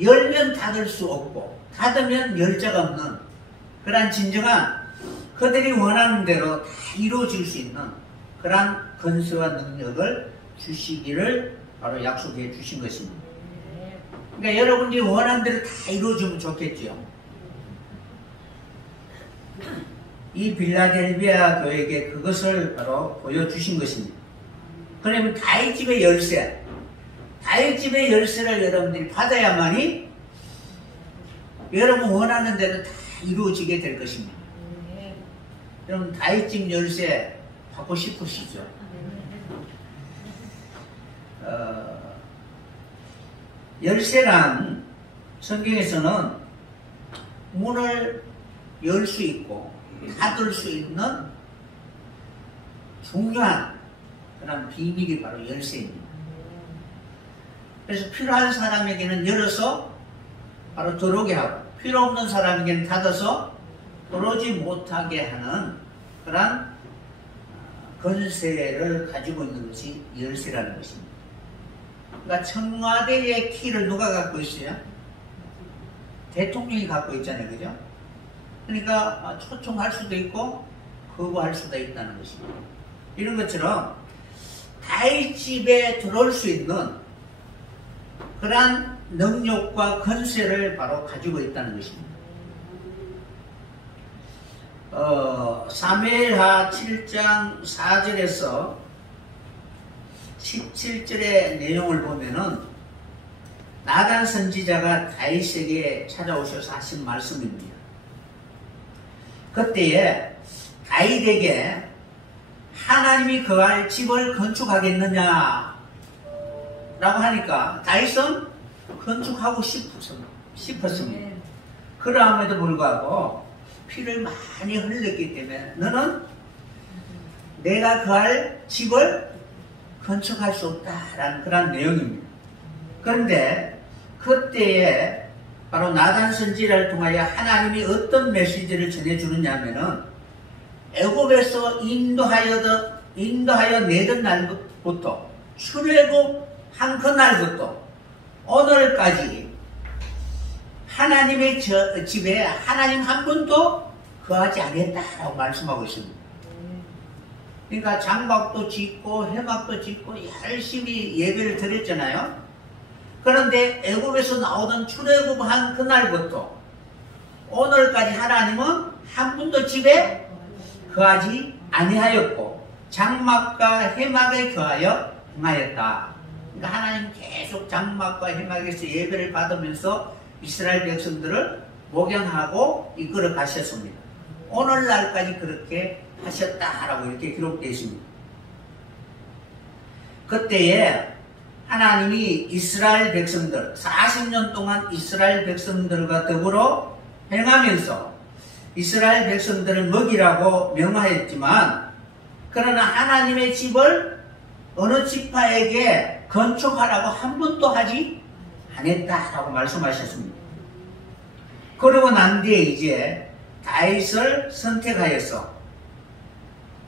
열면 닫을 수 없고 닫으면 열 자가 없는 그러한 진정한 그들이 원하는 대로 다 이루어질 수 있는 그러한 건설와 능력을 주시기를 바로 약속해 주신 것입니다. 그러니까 여러분이 원하는 대로 다 이루어지면 좋겠죠. 이 빌라델비아 교회에게 그것을 바로 보여주신 것입니다. 그러면 다윗집의 열쇠, 다윗집의 열쇠를 여러분들이 받아야만이 여러분 원하는 대로 다 이루어지게 될 것입니다. 여러분 다윗집 열쇠 받고 싶으시죠? 열쇠란 성경에서는 문을 열 수 있고 닫을 수 있는 중요한 그런 비밀이 바로 열쇠입니다. 그래서 필요한 사람에게는 열어서 바로 들어오게 하고 필요 없는 사람에게는 닫아서 들어오지 못하게 하는 그런 권세를 가지고 있는 것이 열쇠라는 것입니다. 그러니까 청와대의 키를 누가 갖고 있어요? 대통령이 갖고 있잖아요. 그죠? 그러니까 초청할 수도 있고 거부할 수도 있다는 것입니다. 이런 것처럼 다윗 집에 들어올 수 있는 그러한 능력과 권세를 바로 가지고 있다는 것입니다. 사무엘하 7장 4절에서 17절의 내용을 보면은 나단 선지자가 다윗에게 찾아오셔서 하신 말씀입니다. 그때에 다윗에게 하나님이 거할 집을 건축하겠느냐 라고 하니까 다윗은 건축하고 싶었습니다. 그러함에도 불구하고 피를 많이 흘렸기 때문에 너는 내가 거할 집을 건축할 수 없다라는 그런 내용입니다. 그런데 그때에 바로 나단 선지자를 통하여 하나님이 어떤 메시지를 전해주느냐 하면은 애굽에서 인도하여 내던 날부터 출애굽한 그날부터 오늘까지 하나님의 집에 하나님 한 분도 거하지 않았다라고 말씀하고 있습니다. 그러니까 장막도 짓고 회막도 짓고 열심히 예배를 드렸잖아요. 그런데 애굽에서 나오던 출애굽한 그날부터 오늘까지 하나님은 한 분도 집에 거하지 아니하였고 장막과 해막에 거하여 행하였다. 그러니까 하나님 계속 장막과 해막에서 예배를 받으면서 이스라엘 백성들을 목양하고 이끌어 가셨습니다. 오늘날까지 그렇게 하셨다라고 이렇게 기록되어 있습니다. 그때에 하나님이 이스라엘 백성들 40년 동안 이스라엘 백성들과 더불어 행하면서 이스라엘 백성들을 먹이라고 명하였지만 그러나 하나님의 집을 어느 지파에게 건축하라고 한 번도 하지 않았다라고 말씀하셨습니다. 그러고 난 뒤에 이제 다윗을 선택하여서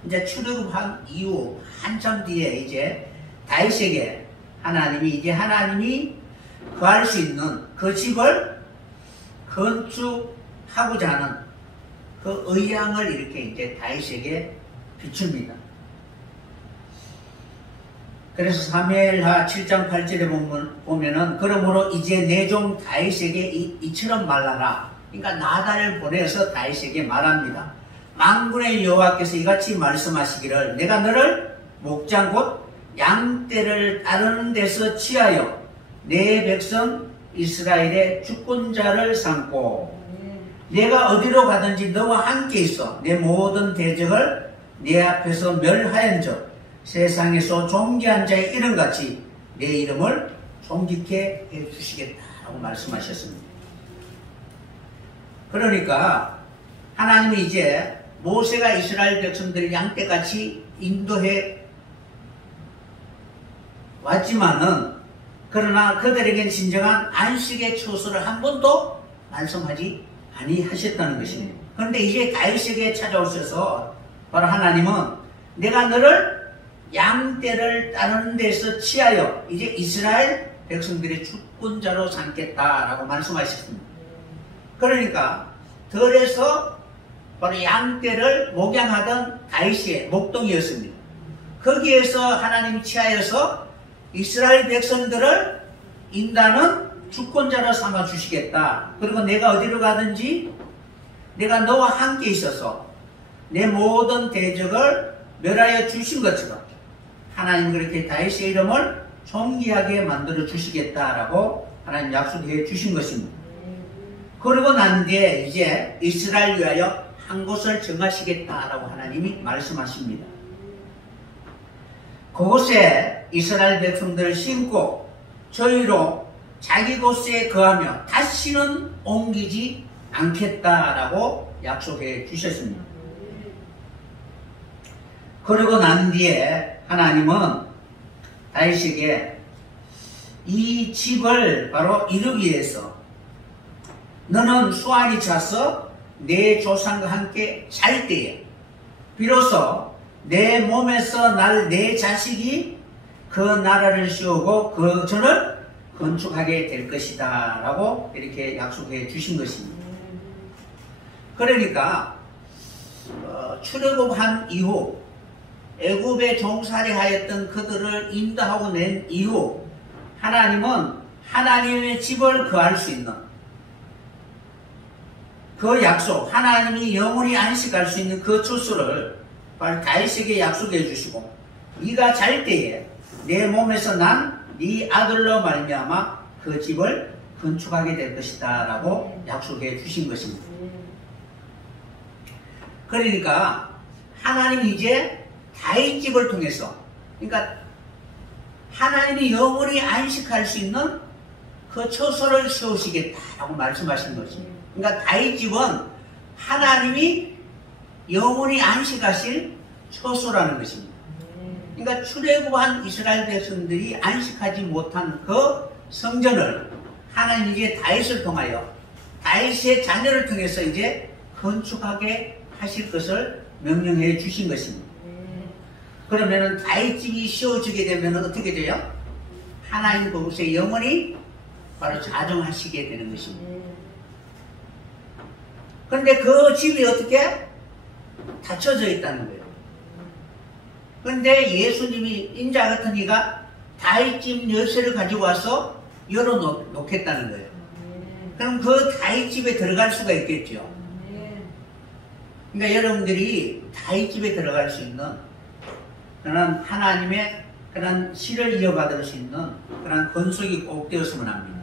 이제 출애굽한 이후 한참 뒤에 이제 다윗에게 하나님이 거할 수 있는 그 집을 건축하고자 하는 그 의향을 이렇게 이제 다윗에게 비춥니다. 그래서 사무엘하 7장 8절에 보면은 그러므로 이제 내 종 다윗에게 이처럼 말하라. 그러니까 나단을 보내서 다윗에게 말합니다. 만군의 여호와께서 이같이 말씀하시기를 내가 너를 목장 곧 양떼를 따르는 데서 취하여 내 백성 이스라엘의 주권자를 삼고 내가 어디로 가든지 너와 함께 있어 내 모든 대적을 내 앞에서 멸하연즉 세상에서 존귀한 자의 이름같이 내 이름을 존귀케 해주시겠다라고 말씀하셨습니다. 그러니까 하나님이 이제 모세가 이스라엘 백성들을 양떼같이 인도해 왔지만은 그러나 그들에겐 진정한 안식의 처소를 한 번도 말씀하지 아니하셨다는 것입니다. 그런데 이제 다윗에게 찾아오셔서 바로 하나님은 내가 너를 양떼를 따르는 데서 취하여 이제 이스라엘 백성들의 주권자로 삼겠다라고 말씀하셨습니다. 그러니까 들에서 바로 양떼를 목양하던 다윗의 목동이었습니다. 거기에서 하나님이 취하여서 이스라엘 백성들을 인도하는 주권자로 삼아 주시겠다. 그리고 내가 어디로 가든지 내가 너와 함께 있어서 내 모든 대적을 멸하여 주신 것처럼 하나님 그렇게 다윗의 이름을 존귀하게 만들어 주시겠다라고 하나님 약속해 주신 것입니다. 그러고 난 뒤에 이제 이스라엘 위하여 한 곳을 정하시겠다라고 하나님이 말씀하십니다. 그곳에 이스라엘 백성들을 심고 저희로 자기 곳에 거하며 다시는 옮기지 않겠다라고 약속해 주셨습니다. 그러고 난 뒤에 하나님은 다윗에게 이 집을 바로 이루기 위해서 너는 수완이 차서 내 조상과 함께 잘 때에 비로소 내 몸에서 날 내 자식이 그 나라를 씌우고 그 전을 건축하게 될 것이다 라고 이렇게 약속해 주신 것입니다. 그러니까 출애굽한 이후 애굽에 종살이하였던 그들을 인도하고 낸 이후 하나님은 하나님의 집을 거할 수 있는 그 약속, 하나님이 영원히 안식할 수 있는 그 처소를 다윗에게 약속해 주시고 네가 잘 때에 내 몸에서 난 네 아들로 말미암아 그 집을 건축하게 될 것이다 라고 약속해 주신 것입니다. 그러니까 하나님이 이제 다윗 집을 통해서, 그러니까 하나님이 영원히 안식할 수 있는 그 처소를 세우시겠다라고 말씀하신 것입니다. 그러니까 다윗 집은 하나님이 영원히 안식하실 처소라는 것입니다. 그러니까 출애굽한 이스라엘 백성들이 안식하지 못한 그 성전을 하나님이 이제 다윗을 통하여 다윗의 자녀를 통해서 이제 건축하게 하실 것을 명령해 주신 것입니다. 그러면은 다윗 집이 세워지게 되면 어떻게 돼요? 하나님 그곳에 영원히 바로 자정하시게 되는 것입니다. 그런데 그 집이 어떻게 닫혀져 있다는 거예요. 그런데 예수님이 인자 같은 이가 다윗 집 열쇠를 가지고 와서 열어놓겠다는 거예요. 그럼 그 다윗 집에 들어갈 수가 있겠죠. 그러니까 여러분들이 다윗 집에 들어갈 수 있는 그런 하나님의 그런 씨를 이어받을 수 있는 그런 건속이 꼭 되었으면 합니다.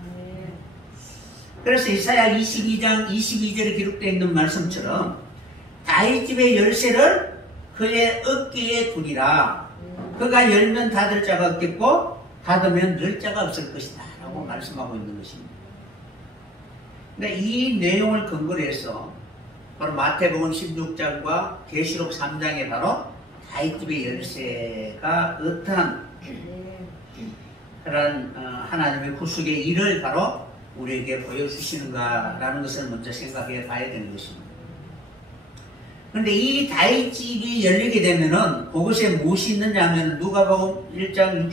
그래서 이사야 22장 22절에 기록되어 있는 말씀처럼 다윗 집의 열쇠를 그의 어깨에 두리라. 그가 열면 닫을 자가 없겠고 닫으면 열 자가 없을 것이다 라고 말씀하고 있는 것입니다. 근데 이 내용을 근거로 해서 바로 마태복음 16장과 계시록 3장에 바로 다윗 집의 열쇠가 어떠한 그런 하나님의 구속의 일을 바로 우리에게 보여주시는가라는 것을 먼저 생각해 봐야 되는 것입니다. 그런데 이 다윗 집이 열리게 되면은 그곳에 무엇이 있느냐 하면 누가복음 1장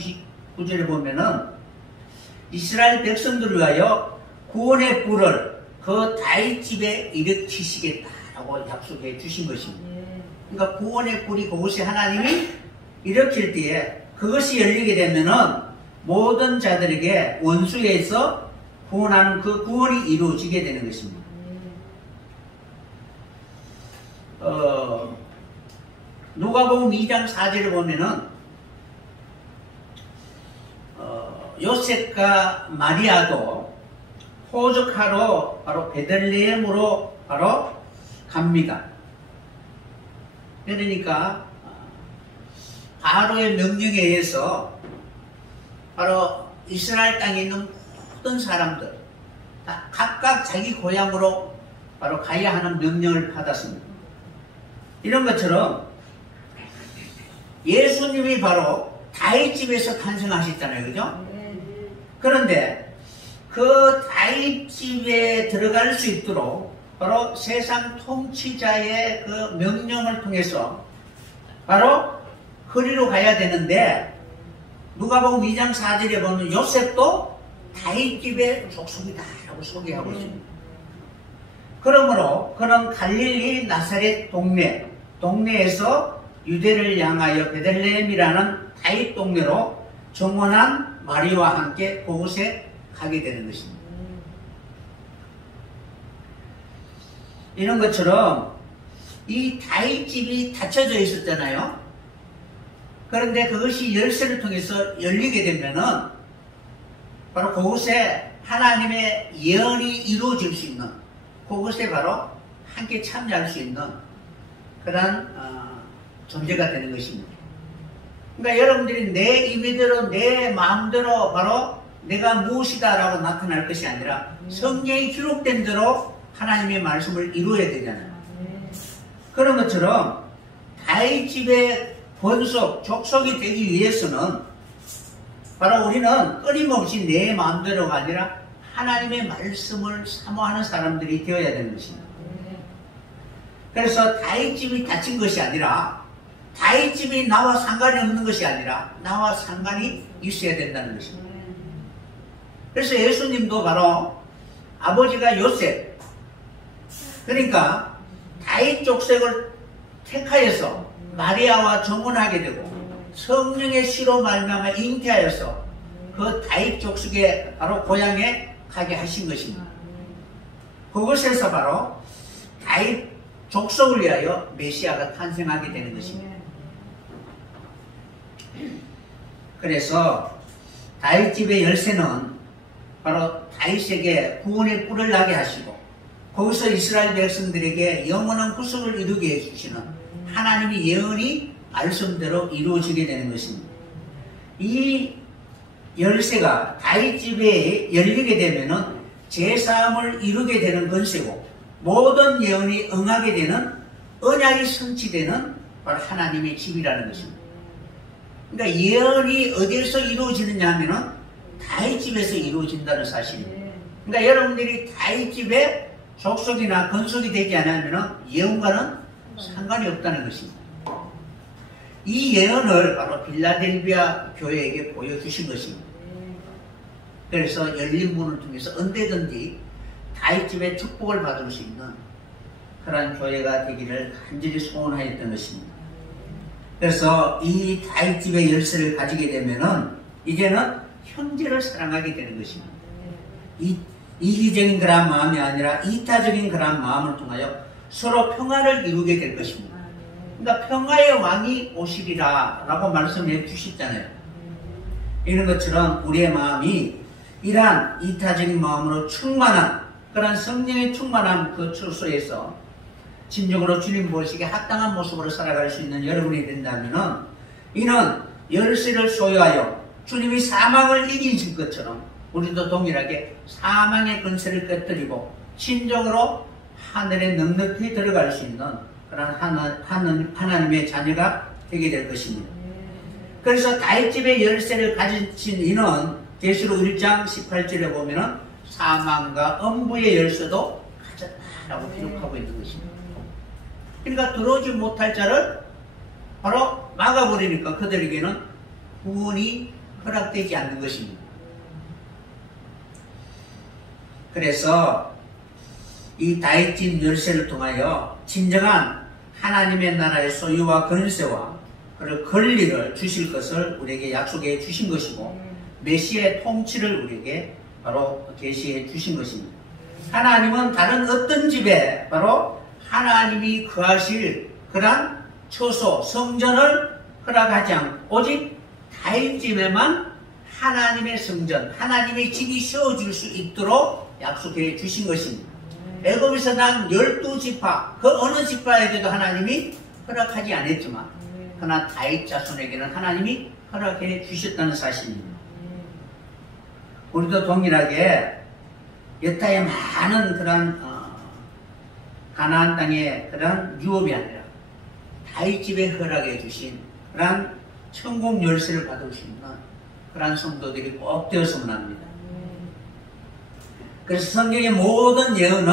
69절에 보면은 이스라엘 백성들을 위하여 구원의 불을 그 다윗 집에 일으키시겠다라고 약속해 주신 것입니다. 그러니까 구원의 불이 그곳에 하나님이 일으킬 때에 그것이 열리게 되면은 모든 자들에게 원수에서 구원하는 그 구원이 이루어지게 되는 것입니다. 누가복음 2장 4절에 보면은 요셉과 마리아도 호적하러 바로 베들레헴으로 바로 갑니다. 그러니까 바로의 명령에 의해서 바로 이스라엘 땅에 있는 모든 사람들 다 각각 자기 고향으로 바로 가야 하는 명령을 받았습니다. 이런 것처럼 예수님이 바로 다윗 집에서 탄생하셨잖아요, 그죠? 그런데 그 다윗 집에 들어갈 수 있도록 바로 세상 통치자의 그 명령을 통해서 바로 거리로 가야 되는데 누가복음 2장 4절에 보면 요셉도 다윗 집의 족속이다라고 소개하고 있습니다. 그러므로 그는 갈릴리 나사렛 동네에서 유대를 향하여 베들레헴이라는 다윗 동네로 정원한 마리아와 함께 그곳에 가게 되는 것입니다. 이런 것처럼 이 다윗 집이 닫혀져 있었잖아요. 그런데 그것이 열쇠를 통해서 열리게 되면은 바로 그곳에 하나님의 예언이 이루어질 수 있는 그것에 바로 함께 참여할 수 있는 그런 존재가 되는 것입니다. 그러니까 여러분들이 내 임의대로 내 마음대로 바로 내가 무엇이다라고 나타날 것이 아니라 성경에 기록된 대로 하나님의 말씀을 이루어야 되잖아요. 그런 것처럼 다윗 집의 본속, 족속이 되기 위해서는 바로 우리는 끊임없이 내 마음대로가 아니라 하나님의 말씀을 사모하는 사람들이 되어야 되는 것입니다. 그래서 다윗 집이 닫힌 것이 아니라 다윗 집이 나와 상관이 없는 것이 아니라 나와 상관이 있어야 된다는 것입니다. 그래서 예수님도 바로 아버지가 요셉, 그러니까 다윗 족속을 택하여서 마리아와 정혼하게 되고 성령의 씨로 말미암아 잉태하여서 그 다윗 족속의 바로 고향에 가게 하신 것입니다. 그것에서 바로 다윗 족속을 위하여 메시아가 탄생하게 되는 것입니다. 그래서 다윗 집의 열쇠는 바로 다윗에게 구원의 뿔을 나게 하시고 거기서 이스라엘 백성들에게 영원한 구속을 이루게 해주시는 하나님의 예언이 말씀대로 이루어지게 되는 것입니다. 이 열쇠가 다윗 집에 열리게 되면은 제사함을 이루게 되는 권세고 모든 예언이 응하게 되는 언약이 성취되는 바로 하나님의 집이라는 것입니다. 그러니까 예언이 어디에서 이루어지느냐 하면은 다윗 집에서 이루어진다는 사실입니다. 그러니까 여러분들이 다윗 집에 족속이나 건속이 되지 않으면 예언과는 상관이 없다는 것입니다. 이 예언을 바로 빌라델비아 교회에게 보여주신 것입니다. 그래서 열린 문을 통해서 언제든지 다윗 집의 축복을 받을 수 있는 그런 교회가 되기를 간절히 소원하였던 것입니다. 그래서 이 다윗 집의 열쇠를 가지게 되면은 이제는 형제를 사랑하게 되는 것입니다. 이기적인 그런 마음이 아니라 이타적인 그런 마음을 통하여 서로 평화를 이루게 될 것입니다. 그러니까 평화의 왕이 오시리라 라고 말씀해 주셨잖아요. 이런 것처럼 우리의 마음이 이러한 이타적인 마음으로 충만한 그런 성령의 충만한 그 처소에서 진정으로 주님 보시기에 합당한 모습으로 살아갈 수 있는 여러분이 된다면 이는 열쇠를 소유하여 주님이 사망을 이기신 것처럼 우리도 동일하게 사망의 권세를 깨뜨리고 진정으로 하늘에 넉넉히 들어갈 수 있는 그런 하나님의 자녀가 되게 될 것입니다. 그래서 다윗집의 열쇠를 가진 이는 계시록 1장 18절에 보면은 사망과 음부의 열쇠도 가졌다라고 기록하고 있는 것입니다. 그러니까 들어오지 못할 자를 바로 막아버리니까 그들에게는 구원이 허락되지 않는 것입니다. 그래서 이 다윗집 열쇠를 통하여 진정한 하나님의 나라의 소유와 권세와 그리고 권리를 주실 것을 우리에게 약속해 주신 것이고 메시아의 통치를 우리에게 바로 계시해 주신 것입니다. 하나님은 다른 어떤 집에 바로 하나님이 거하실 그런 처소, 성전을 허락하지 않고 오직 다윗 집에만 하나님의 성전, 하나님의 집이 세워질 수 있도록 약속해 주신 것입니다. 애굽에서 난 12지파, 그 어느 지파에게도 하나님이 허락하지 않았지만 그러나 다윗 자손에게는 하나님이 허락해 주셨다는 사실입니다. 우리도 동일하게 여타의 많은 그런 가나안 땅의 그런 유업이 아니라 다윗 집에 허락해 주신 그런 천국 열쇠를 받을 수 있는 그런 성도들이 꼭 되었으면 합니다. 그래서 성경의 모든 예언은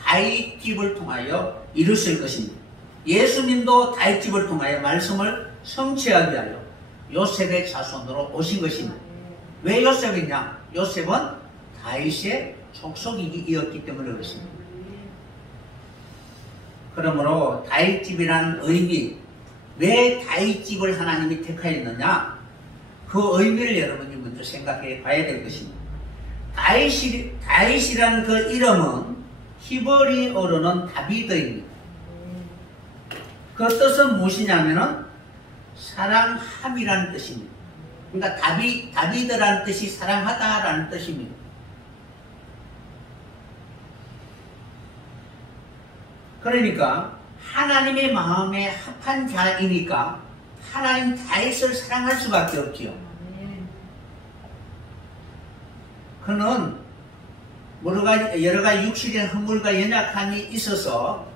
다윗 집을 통하여 이루어질 것입니다. 예수님도 다윗 집을 통하여 말씀을 성취하기 위하여 요셉의 자손으로 오신 것입니다. 왜 요셉이냐? 요셉은 다윗의 족속이었기 때문에 그렇습니다. 그러므로 다윗 집이라는 의미, 왜 다윗 집을 하나님이 택하였느냐? 그 의미를 여러분이 먼저 생각해 봐야 될 것입니다. 다윗이라는 그 이름은 히브리어로는 다비드입니다. 그 뜻은 무엇이냐면은 사랑함이라는 뜻입니다. 그러니까 다비드라는 뜻이 사랑하다라는 뜻입니다. 그러니까 하나님의 마음에 합한 자이니까 하나님 다윗을 사랑할 수밖에 없지요. 그는 여러 가지 육신의 허물과 연약함이 있어서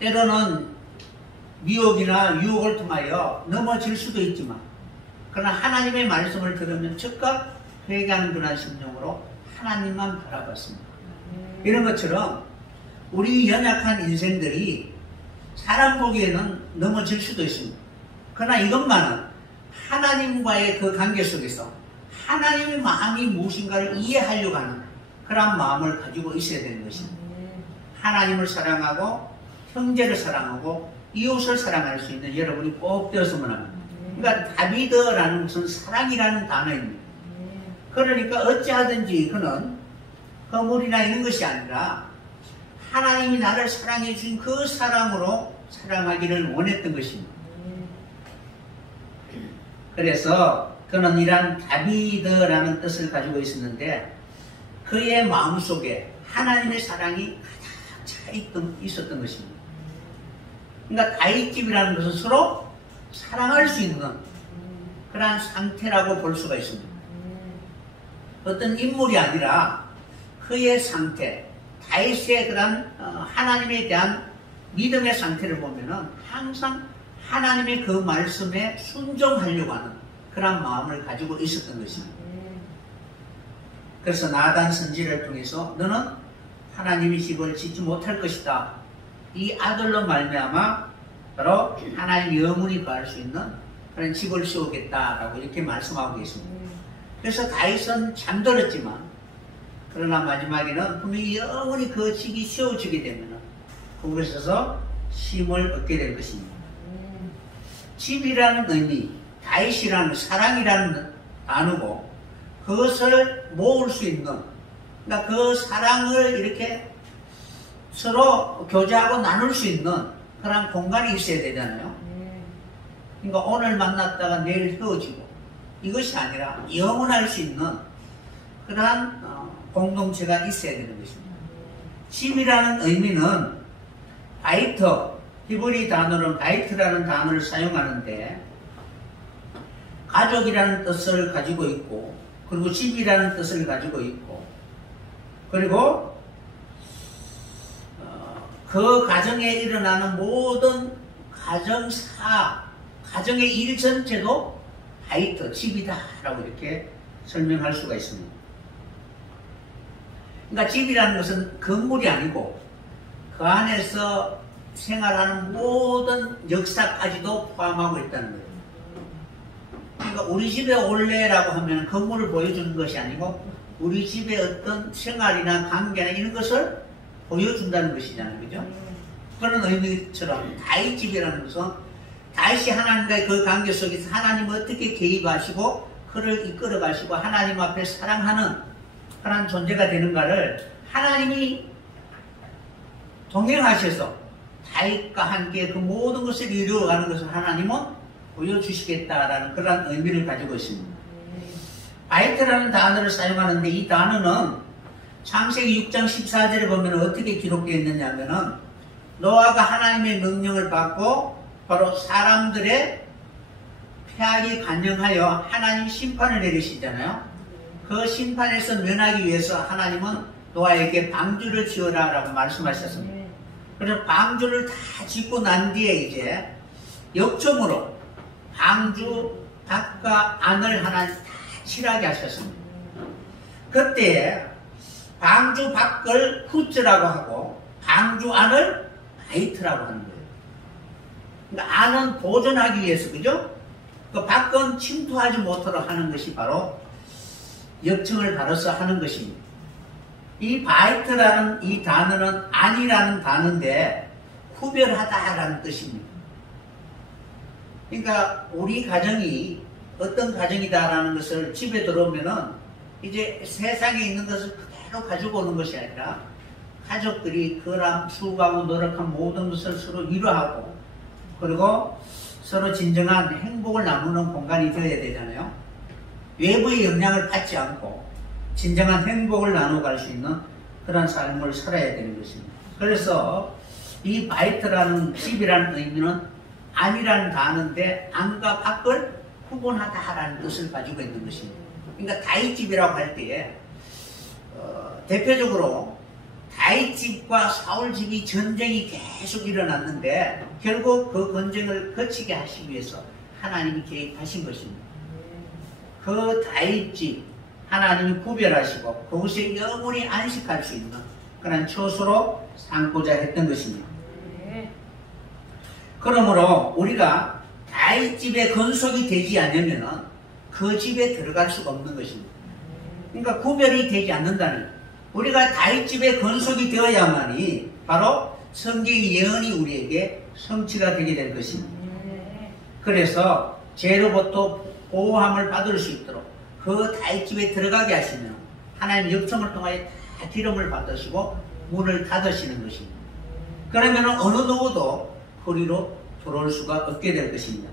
때로는 미혹이나 유혹을 통하여 넘어질 수도 있지만, 그러나 하나님의 말씀을 들으면 즉각 회개하는 그런 심령으로 하나님만 바라봤습니다. 이런 것처럼 우리 연약한 인생들이 사람 보기에는 넘어질 수도 있습니다. 그러나 이것만은 하나님과의 그 관계 속에서 하나님의 마음이 무엇인가를 이해하려고 하는 그런 마음을 가지고 있어야 되는 것입니다. 하나님을 사랑하고 형제를 사랑하고 이웃을 사랑할 수 있는 여러분이 꼭 되었으면 합니다. 그러니까 다비드라는 것은 사랑이라는 단어입니다. 그러니까 어찌하든지 그는 허물이나 이런 것이 아니라 하나님이 나를 사랑해 주신 그 사랑으로 사랑하기를 원했던 것입니다. 그래서 그는 이러한 다비드라는 뜻을 가지고 있었는데, 그의 마음속에 하나님의 사랑이 가득 차 있었던 것입니다. 그러니까 다윗집이라는 것은 서로 사랑할 수 있는 그러한 상태라고 볼 수가 있습니다. 어떤 인물이 아니라 그의 상태, 다윗의 그런 하나님에 대한 믿음의 상태를 보면은 항상 하나님의 그 말씀에 순종하려고 하는 그런 마음을 가지고 있었던 것입니다. 그래서 나단 선지를 통해서 너는 하나님의 집을 짓지 못할 것이다, 이 아들로 말미암아 바로 하나님 영원히 거할 수 있는 그런 집을 세우겠다라고 이렇게 말씀하고 계십니다. 그래서 다윗은 잠들었지만, 그러나 마지막에는 분명히 영원히 그 집이 세워지게 되면 그곳에서 힘을 얻게 될 것입니다. 집이라는 의미, 다윗이라는 사랑이라는 단어고, 그것을 모을 수 있는, 그러니까 그 사랑을 이렇게 서로 교제하고 나눌 수 있는 그런 공간이 있어야 되잖아요. 그러니까 오늘 만났다가 내일 헤어지고 이것이 아니라 영원할 수 있는 그러한 공동체가 있어야 되는 것입니다. 집이라는 의미는 바이트, 히브리 단어는 바이트라는 단어를 사용하는데 가족이라는 뜻을 가지고 있고, 그리고 집이라는 뜻을 가지고 있고, 그리고 그 가정에 일어나는 모든 가정사, 가정의 일 전체도 바이트, 집이다라고 이렇게 설명할 수가 있습니다. 그러니까 집이라는 것은 건물이 아니고 그 안에서 생활하는 모든 역사까지도 포함하고 있다는 거예요. 그러니까 우리 집에 올래라고 하면 건물을 보여주는 것이 아니고 우리 집의 어떤 생활이나 관계나 이런 것을 보여준다는 것이잖아요. 그죠? 그런 의미처럼 다윗 집이라는 것은 다윗이 하나님과의 그 관계 속에서 하나님을 어떻게 개입하시고 그를 이끌어 가시고 하나님 앞에 사랑하는 그런 존재가 되는가를 하나님이 동행하셔서 다윗과 함께 그 모든 것을 이루어가는 것을 하나님은 보여주시겠다라는 그런 의미를 가지고 있습니다. 바이트라는 단어를 사용하는데 이 단어는 창세기 6장 14절에 보면 어떻게 기록되어 있느냐 하면은 노아가 하나님의 명령을 받고 바로 사람들의 폐악이 간영하여 하나님 심판을 내리시잖아요. 그 심판에서 면하기 위해서 하나님은 노아에게 방주를 지어라 라고 말씀하셨습니다. 그래서 방주를 다 짓고 난 뒤에 이제 역청으로 방주 밖과 안을 하나님 다 칠하게 하셨습니다. 그때 방주 밖을 후츠라고 하고 방주 안을 바이트라고 하는 거예요. 그러니까 안은 보존하기 위해서, 그죠? 그 밖은 침투하지 못하도록 하는 것이 바로 역청을 바로서 하는 것입니다. 이 바이트라는 이 단어는 안이라는 단어인데 구별하다라는 뜻입니다. 그러니까 우리 가정이 어떤 가정이다라는 것을 집에 들어오면은 이제 세상에 있는 것을 그대로 가지고 오는 것이 아니라 가족들이 그런 수고하고 노력한 모든 것을 서로 위로하고 그리고 서로 진정한 행복을 나누는 공간이 되어야 되잖아요. 외부의 영향을 받지 않고 진정한 행복을 나눠갈 수 있는 그런 삶을 살아야 되는 것입니다. 그래서 이 바이트라는 집이라는 의미는 안이라는 단어인데 안과 밖을 구분하다라는 뜻을 가지고 있는 것입니다. 그러니까 다윗 집이라고 할 때에 대표적으로 다윗 집과 사울 집이 전쟁이 계속 일어났는데 결국 그 전쟁을 거치게 하시기 위해서 하나님이 개입하신 것입니다. 그 다윗 집 하나님이 구별하시고 그곳에 영원히 안식할 수 있는 그런 처소로 삼고자 했던 것입니다. 그러므로 우리가 다윗 집에 건속이 되지 않으면 그 집에 들어갈 수가 없는 것입니다. 그러니까 구별이 되지 않는다는, 우리가 다윗 집에 건속이 되어야만이 바로 성경의 예언이 우리에게 성취가 되게 될 것입니다. 그래서 죄로부터 보호함을 받을 수 있도록 그 다윗 집에 들어가게 하시면 하나님 역청을 통하여 다 기름을 받으시고 문을 닫으시는 것입니다. 그러면 어느 누구도 거리로 들어올 수가 없게 될 것입니다.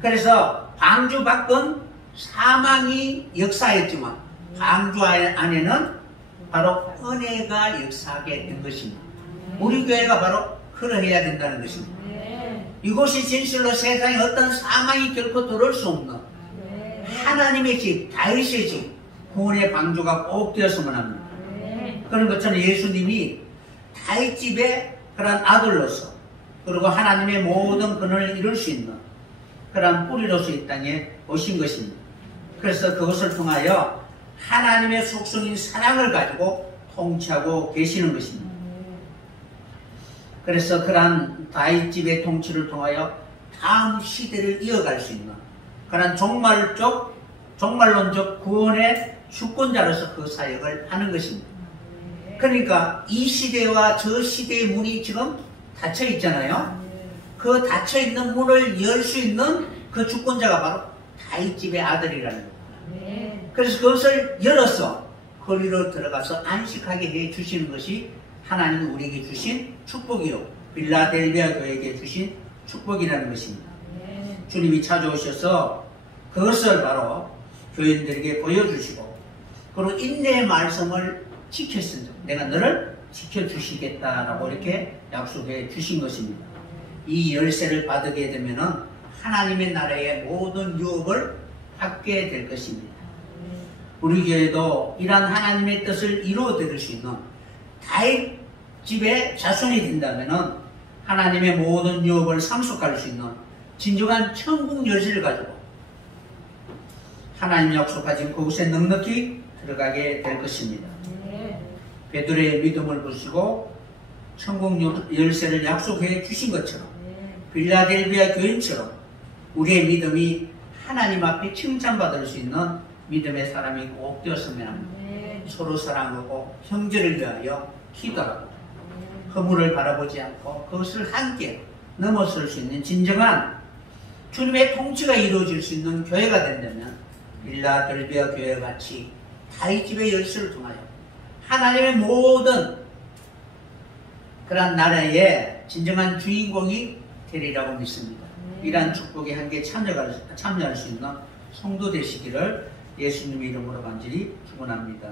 그래서 방주 밖은 사망이 역사했지만 방주 안에는 바로 은혜가 역사하게 된 것입니다. 우리 교회가 바로 그러해야 된다는 것입니다. 이곳이 진실로 세상에 어떤 사망이 결코 들어올 수 없는 하나님의 집, 다윗의 집, 구원의 방주가 꼭 되었으면 합니다. 그런 것처럼 예수님이 다윗 집의 그런 아들로서 그리고 하나님의 모든 근원을 이룰 수 있는 그런 뿌리로서 이 땅에 오신 것입니다. 그래서 그것을 통하여 하나님의 속성인 사랑을 가지고 통치하고 계시는 것입니다. 그래서 그러한 다윗 집의 통치를 통하여 다음 시대를 이어갈 수 있는 그런 종말론적 구원의 주권자로서 그 사역을 하는 것입니다. 그러니까 이 시대와 저 시대의 문이 지금 닫혀 있잖아요. 그 닫혀 있는 문을 열 수 있는 그 주권자가 바로 다윗 집의 아들이라는 겁니다. 그래서 그것을 열어서 거리로 들어가서 안식하게 해 주시는 것이 하나님이 우리에게 주신 축복이요, 빌라델비아 교회에게 주신 축복이라는 것입니다. 주님이 찾아오셔서 그것을 바로 교인들에게 보여주시고 그리고 인내의 말씀을 지켰습니다. 내가 너를 지켜주시겠다라고 이렇게 약속해 주신 것입니다. 이 열쇠를 받게 되면 하나님의 나라의 모든 유업을 받게 될 것입니다. 우리 교회도 이러한 하나님의 뜻을 이루어 드릴 수 있는 다윗 집의 자손이 된다면 하나님의 모든 유업을 상속할 수 있는 진정한 천국 열쇠를 가지고 하나님 약속하신 그곳에 넉넉히 들어가게 될 것입니다. 베드로의 믿음을 보시고 천국 열쇠를 약속해 주신 것처럼 빌라델비아 교인처럼 우리의 믿음이 하나님 앞에 칭찬받을 수 있는 믿음의 사람이 꼭 되었으면 합니다. 서로 사랑하고 형제를 위하여 기도하고 허물을 바라보지 않고 그것을 함께 넘어설 수 있는 진정한 주님의 통치가 이루어질 수 있는 교회가 된다면 빌라델비아 교회와 같이 다윗 집의 열쇠를 통하여 하나님의 모든 그런 나라의 진정한 주인공이 되리라고 믿습니다. 이러한 축복에 함께 참여할 수 있는 성도 되시기를 예수님의 이름으로 간절히 축원합니다.